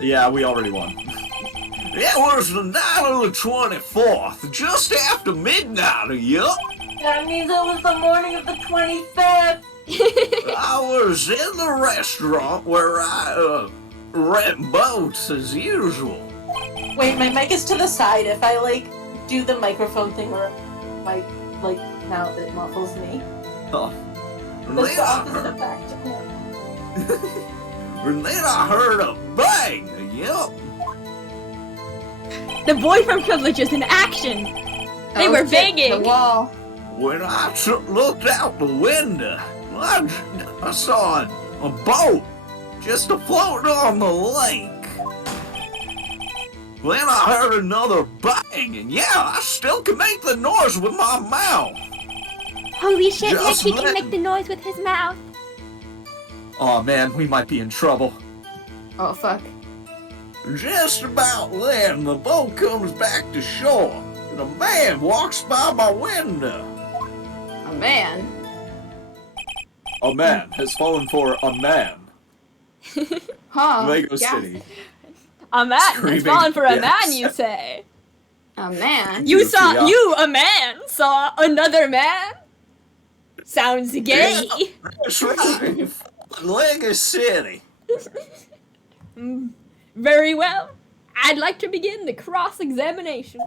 Yeah, we already won. It was the night of the 24th, just after midnight, yup. That means it was the morning of the 25th. I was in the restaurant where I, rent boats as usual. Wait, my mic is to the side. If I, like, do the microphone thing or my, like, mouth, it muffles me. Oh. That's the opposite effect. And then I heard a bang, yup. The boyfriend privileges in action. They were shit, banging. The wall. When I looked out the window, I saw a boat just floating on the lake. Then I heard another bang, and yeah, I still can make the noise with my mouth. Holy shit, Just yes, he can let- make the noise with his mouth. Aw, man, we might be in trouble. Oh fuck. Just about then, the boat comes back to shore, and a man walks by my window. A man. A man has fallen for a man. Huh. Lego yeah. City. A man has Screaming fallen for a yes. man, you say? A man. You saw, Yeah. you, a man, saw another man? Sounds gay. That's right. Lego City. Very well. I'd like to begin the cross-examination.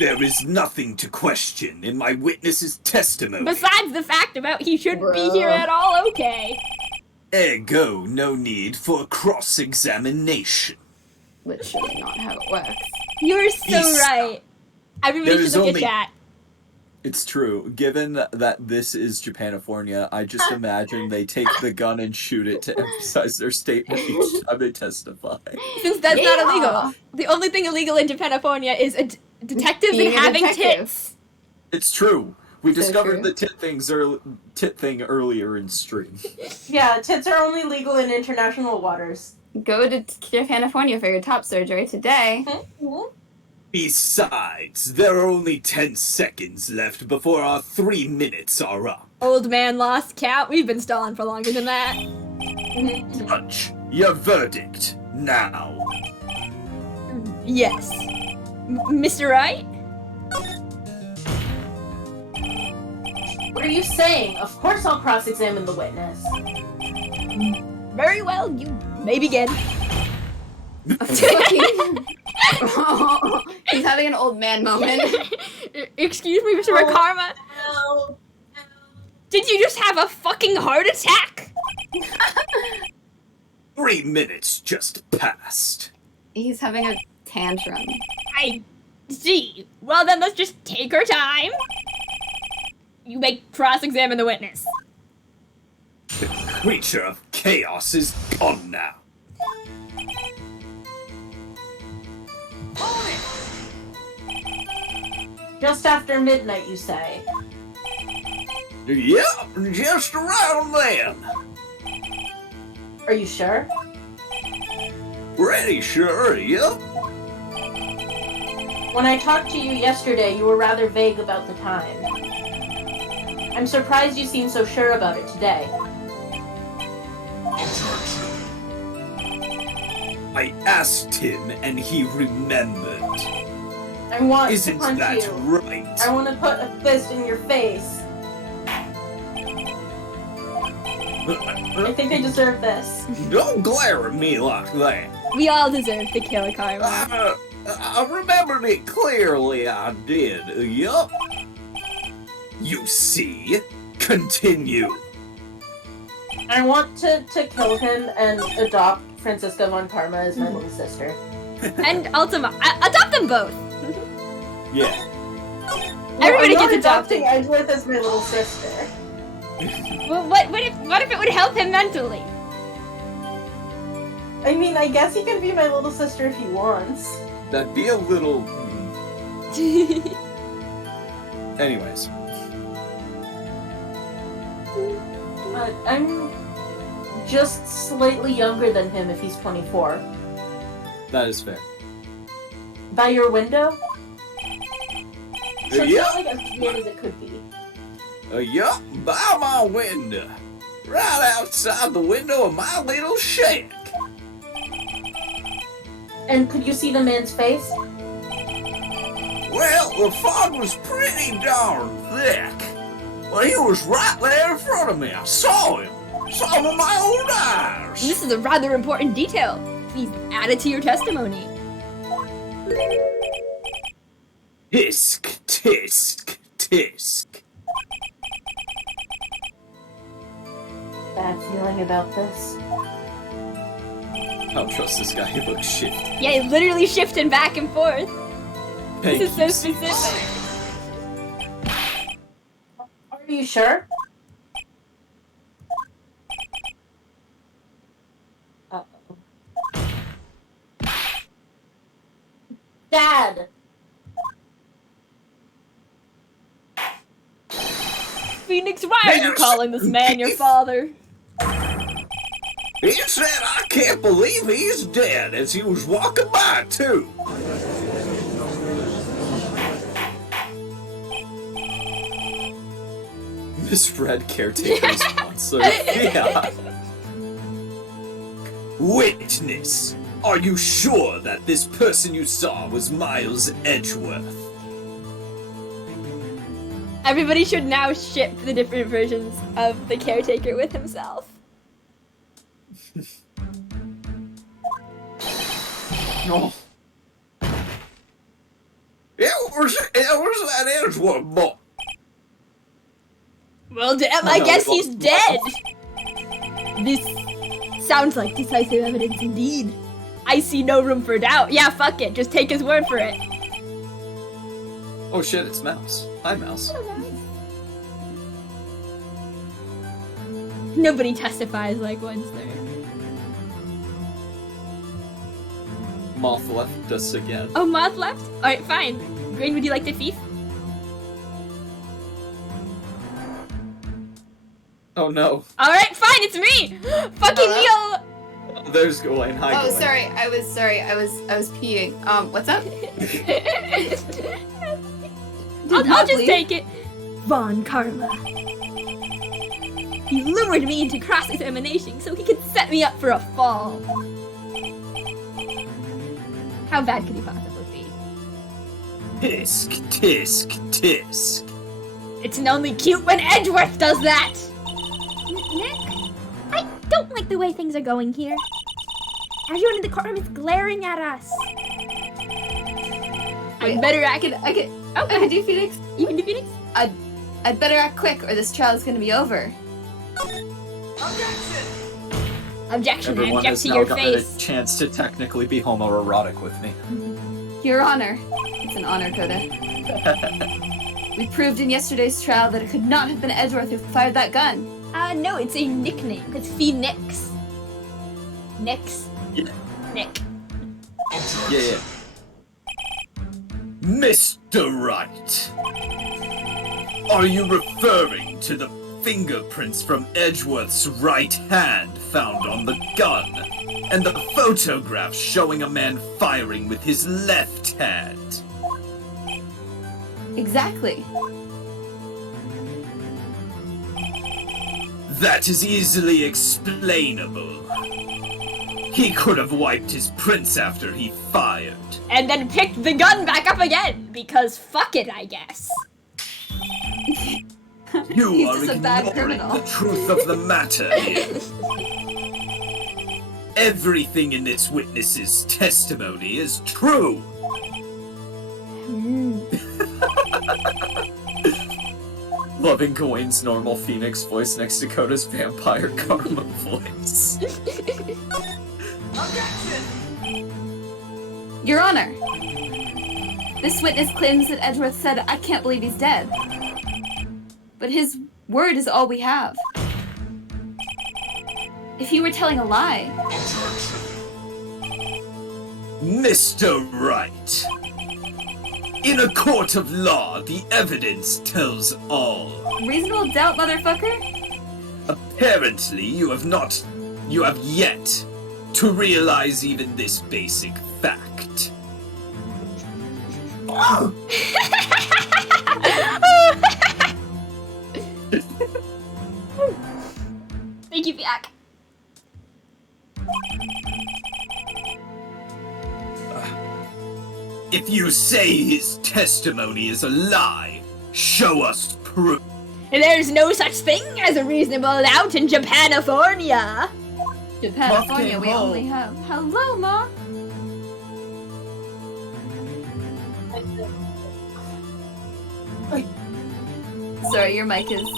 There is nothing to question in my witness's testimony. Besides the fact about he shouldn't be Bruh. here at all, okay. Ergo, no need for cross-examination. Literally not how it works. You're so Yes. right. Everybody There should is look only- at chat. It's true. Given that this is Japanifornia, I just imagine they take the gun and shoot it to emphasize their statement each time they testify. Since that's not Yeah. illegal. The only thing illegal in Japanifornia is detectives Being and a having detective. tits. It's true. We So discovered true. the tit thing earlier in stream. Yeah, tits are only legal in international waters. Go to California for your top surgery today. Besides, there are only 10 seconds left before our 3 minutes are up. Old man lost count. We've been stalling for longer than that. Judge, your verdict, now. Yes. Mr. Wright? What are you saying? Of course I'll cross-examine the witness. Very well, you may begin. Fucking- He's having an old man moment. Excuse me, Mr. Karma. No. Did you just have a fucking heart attack? 3 minutes just passed. He's having a tantrum. I see. Well then, let's just take our time. You may cross-examine the witness. The creature of chaos is gone now. Just after midnight, you say. Yep, just around then. Are you sure? Pretty sure, yep. When I talked to you yesterday, you were rather vague about the time. I'm surprised you seem so sure about it today. I asked him and he remembered. I want Isn't to punch that you. right? I want to put a fist in your face. I think I deserve this. Don't glare at me like that. We all deserve to kill Karma. I remembered it clearly, I did. Yup. You see? Continue. I want to kill him and adopt Francisca von Karma as my little sister. And Ultima. Adopt them both. Yeah. Everybody I'm not gets adopted. adopting Edgeworth as my little sister. Well, what if it would help him mentally? I mean, I guess he can be my little sister if he wants. That'd be a little. Anyways. I'm just slightly younger than him if he's 24. That is fair. By your window? So it's Yeah. not like as weird as it could be. Yup, by my window. Right outside the window of my little shack. And could you see the man's face? Well, the fog was pretty darn thick. Well, he was right there in front of me. I saw him. Saw him with my own eyes. This is a rather important detail. Please add it to your testimony. Tisk, tisk, tisk. Bad feeling about this. I don't trust this guy. He looks shifty. Yeah, he's literally shifting back and forth. Thank This is you. so specific. Are you sure? Uh-oh. Dad! Phoenix, why are you calling this man your father? He said, I can't believe he's dead, as he was walking by, too. Misread caretaker's sponsor. Yeah. Witness, are you sure that this person you saw was Miles Edgeworth? Everybody should now ship the different versions of the caretaker with himself. No. It was that Edgeworth boy. Well, damn, I guess he's dead. This sounds like decisive evidence indeed. I see no room for doubt. Yeah, fuck it. Just take his word for it. Oh shit, it's Mouse. Hi, Mouse. Nobody testifies like Wednesday. Moth left us again. Oh, Moth left? Alright, fine. Grain, would you like to thief? Oh no. Alright, fine, it's me! Fucking Neil! There's Gawain. Hi, Oh, Gawain. sorry. I was peeing. What's up? I'll just take it. Von Karma. He lured me into cross-examination so he could set me up for a fall. How bad could he possibly be? Tisk, tisk, tisk. It's only cute when Edgeworth does that! Nick? I don't like the way things are going here. Everyone in the courtroom is glaring at us. Wait, I better I act. can I can do Phoenix. You can do Phoenix? I'd better act quick or this trial is gonna be over. Objection, I Everyone object has to now your gotten face. a chance to technically be homoerotic with me. Your Honor. It's an honor, Coda. We proved in yesterday's trial that it could not have been Edgeworth who fired that gun. No, it's a nickname. It's Phoenix. Nix. Yeah. Nick. Yeah. Mr. Wright, are you referring to the fingerprints from Edgeworth's right hand found on the gun, and the photograph showing a man firing with his left hand? Exactly. That is easily explainable. He could have wiped his prints after he fired. And then picked the gun back up again, because fuck it, I guess. You He's are just a bad ignoring criminal. the truth of the matter here. Everything in this witness's testimony is true. Loving Gawain's normal Phoenix voice next to Coda's vampire karma voice. Your Honor. This witness claims that Edgeworth said, I can't believe he's dead. But his word is all we have. If he were telling a lie, Mr. Wright, In a court of law, the evidence tells all. Reasonable doubt, motherfucker? Apparently, you have yet to realize even this basic fact. Thank you, Fiak. If you say his testimony is a lie, show us proof. There's no such thing as a reasonable doubt in Japanifornia. Japanifornia, we only have. Hello, Ma. Sorry, your mic is.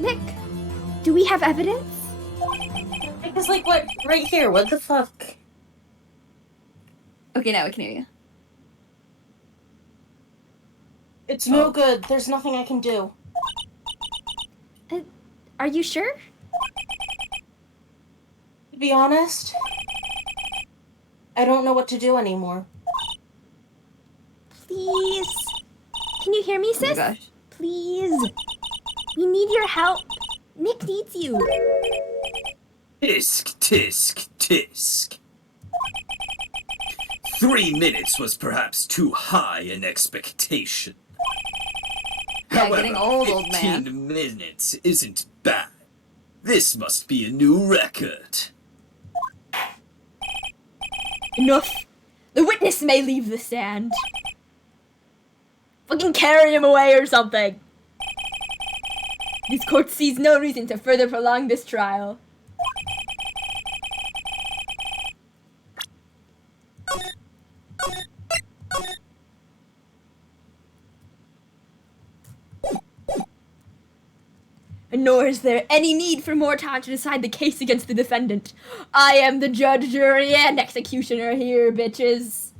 Nick, do we have evidence? Because, like, what? Right here, what the fuck? Okay, now we can hear you. It's no good. There's nothing I can do. Are you sure? To be honest, I don't know what to do anymore. Please. Can you hear me, Oh my sis? gosh. Please. We need your help. Nick needs you. Tisk, tisk, tisk. 3 minutes was perhaps too high an expectation. Yeah, However, getting old 15 man. minutes isn't bad. This must be a new record. Enough. The witness may leave the stand. Fucking carry him away or something. This court sees no reason to further prolong this trial. Nor is there any need for more time to decide the case against the defendant. I am the judge, jury, and executioner here, bitches.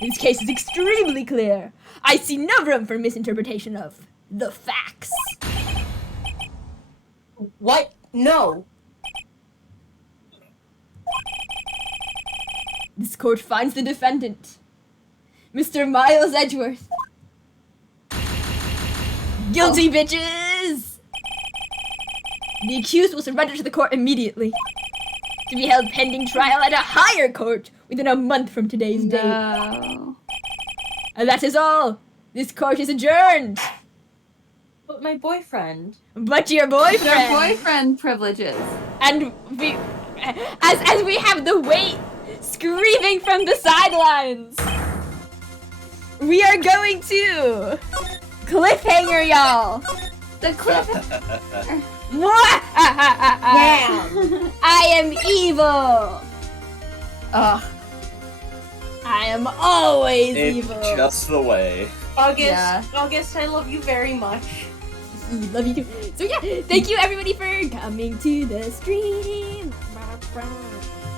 This case is extremely clear. I see no room for misinterpretation of the facts. What? No. This court finds the defendant, Mr. Miles Edgeworth, guilty, bitches! The accused will surrender to the court immediately, to be held pending trial at a higher court within a month from today's date. No. And that is all. This court is adjourned. But my boyfriend. But your boyfriend. Their boyfriend privileges. And we, as we have the weight screaming from the sidelines, we are going to cliffhanger, y'all. The clip. Damn. I am evil. Ugh. I am always It's evil. just the way. August, Yeah. August, I love you very much. Love you too. So yeah, thank you everybody for coming to the stream.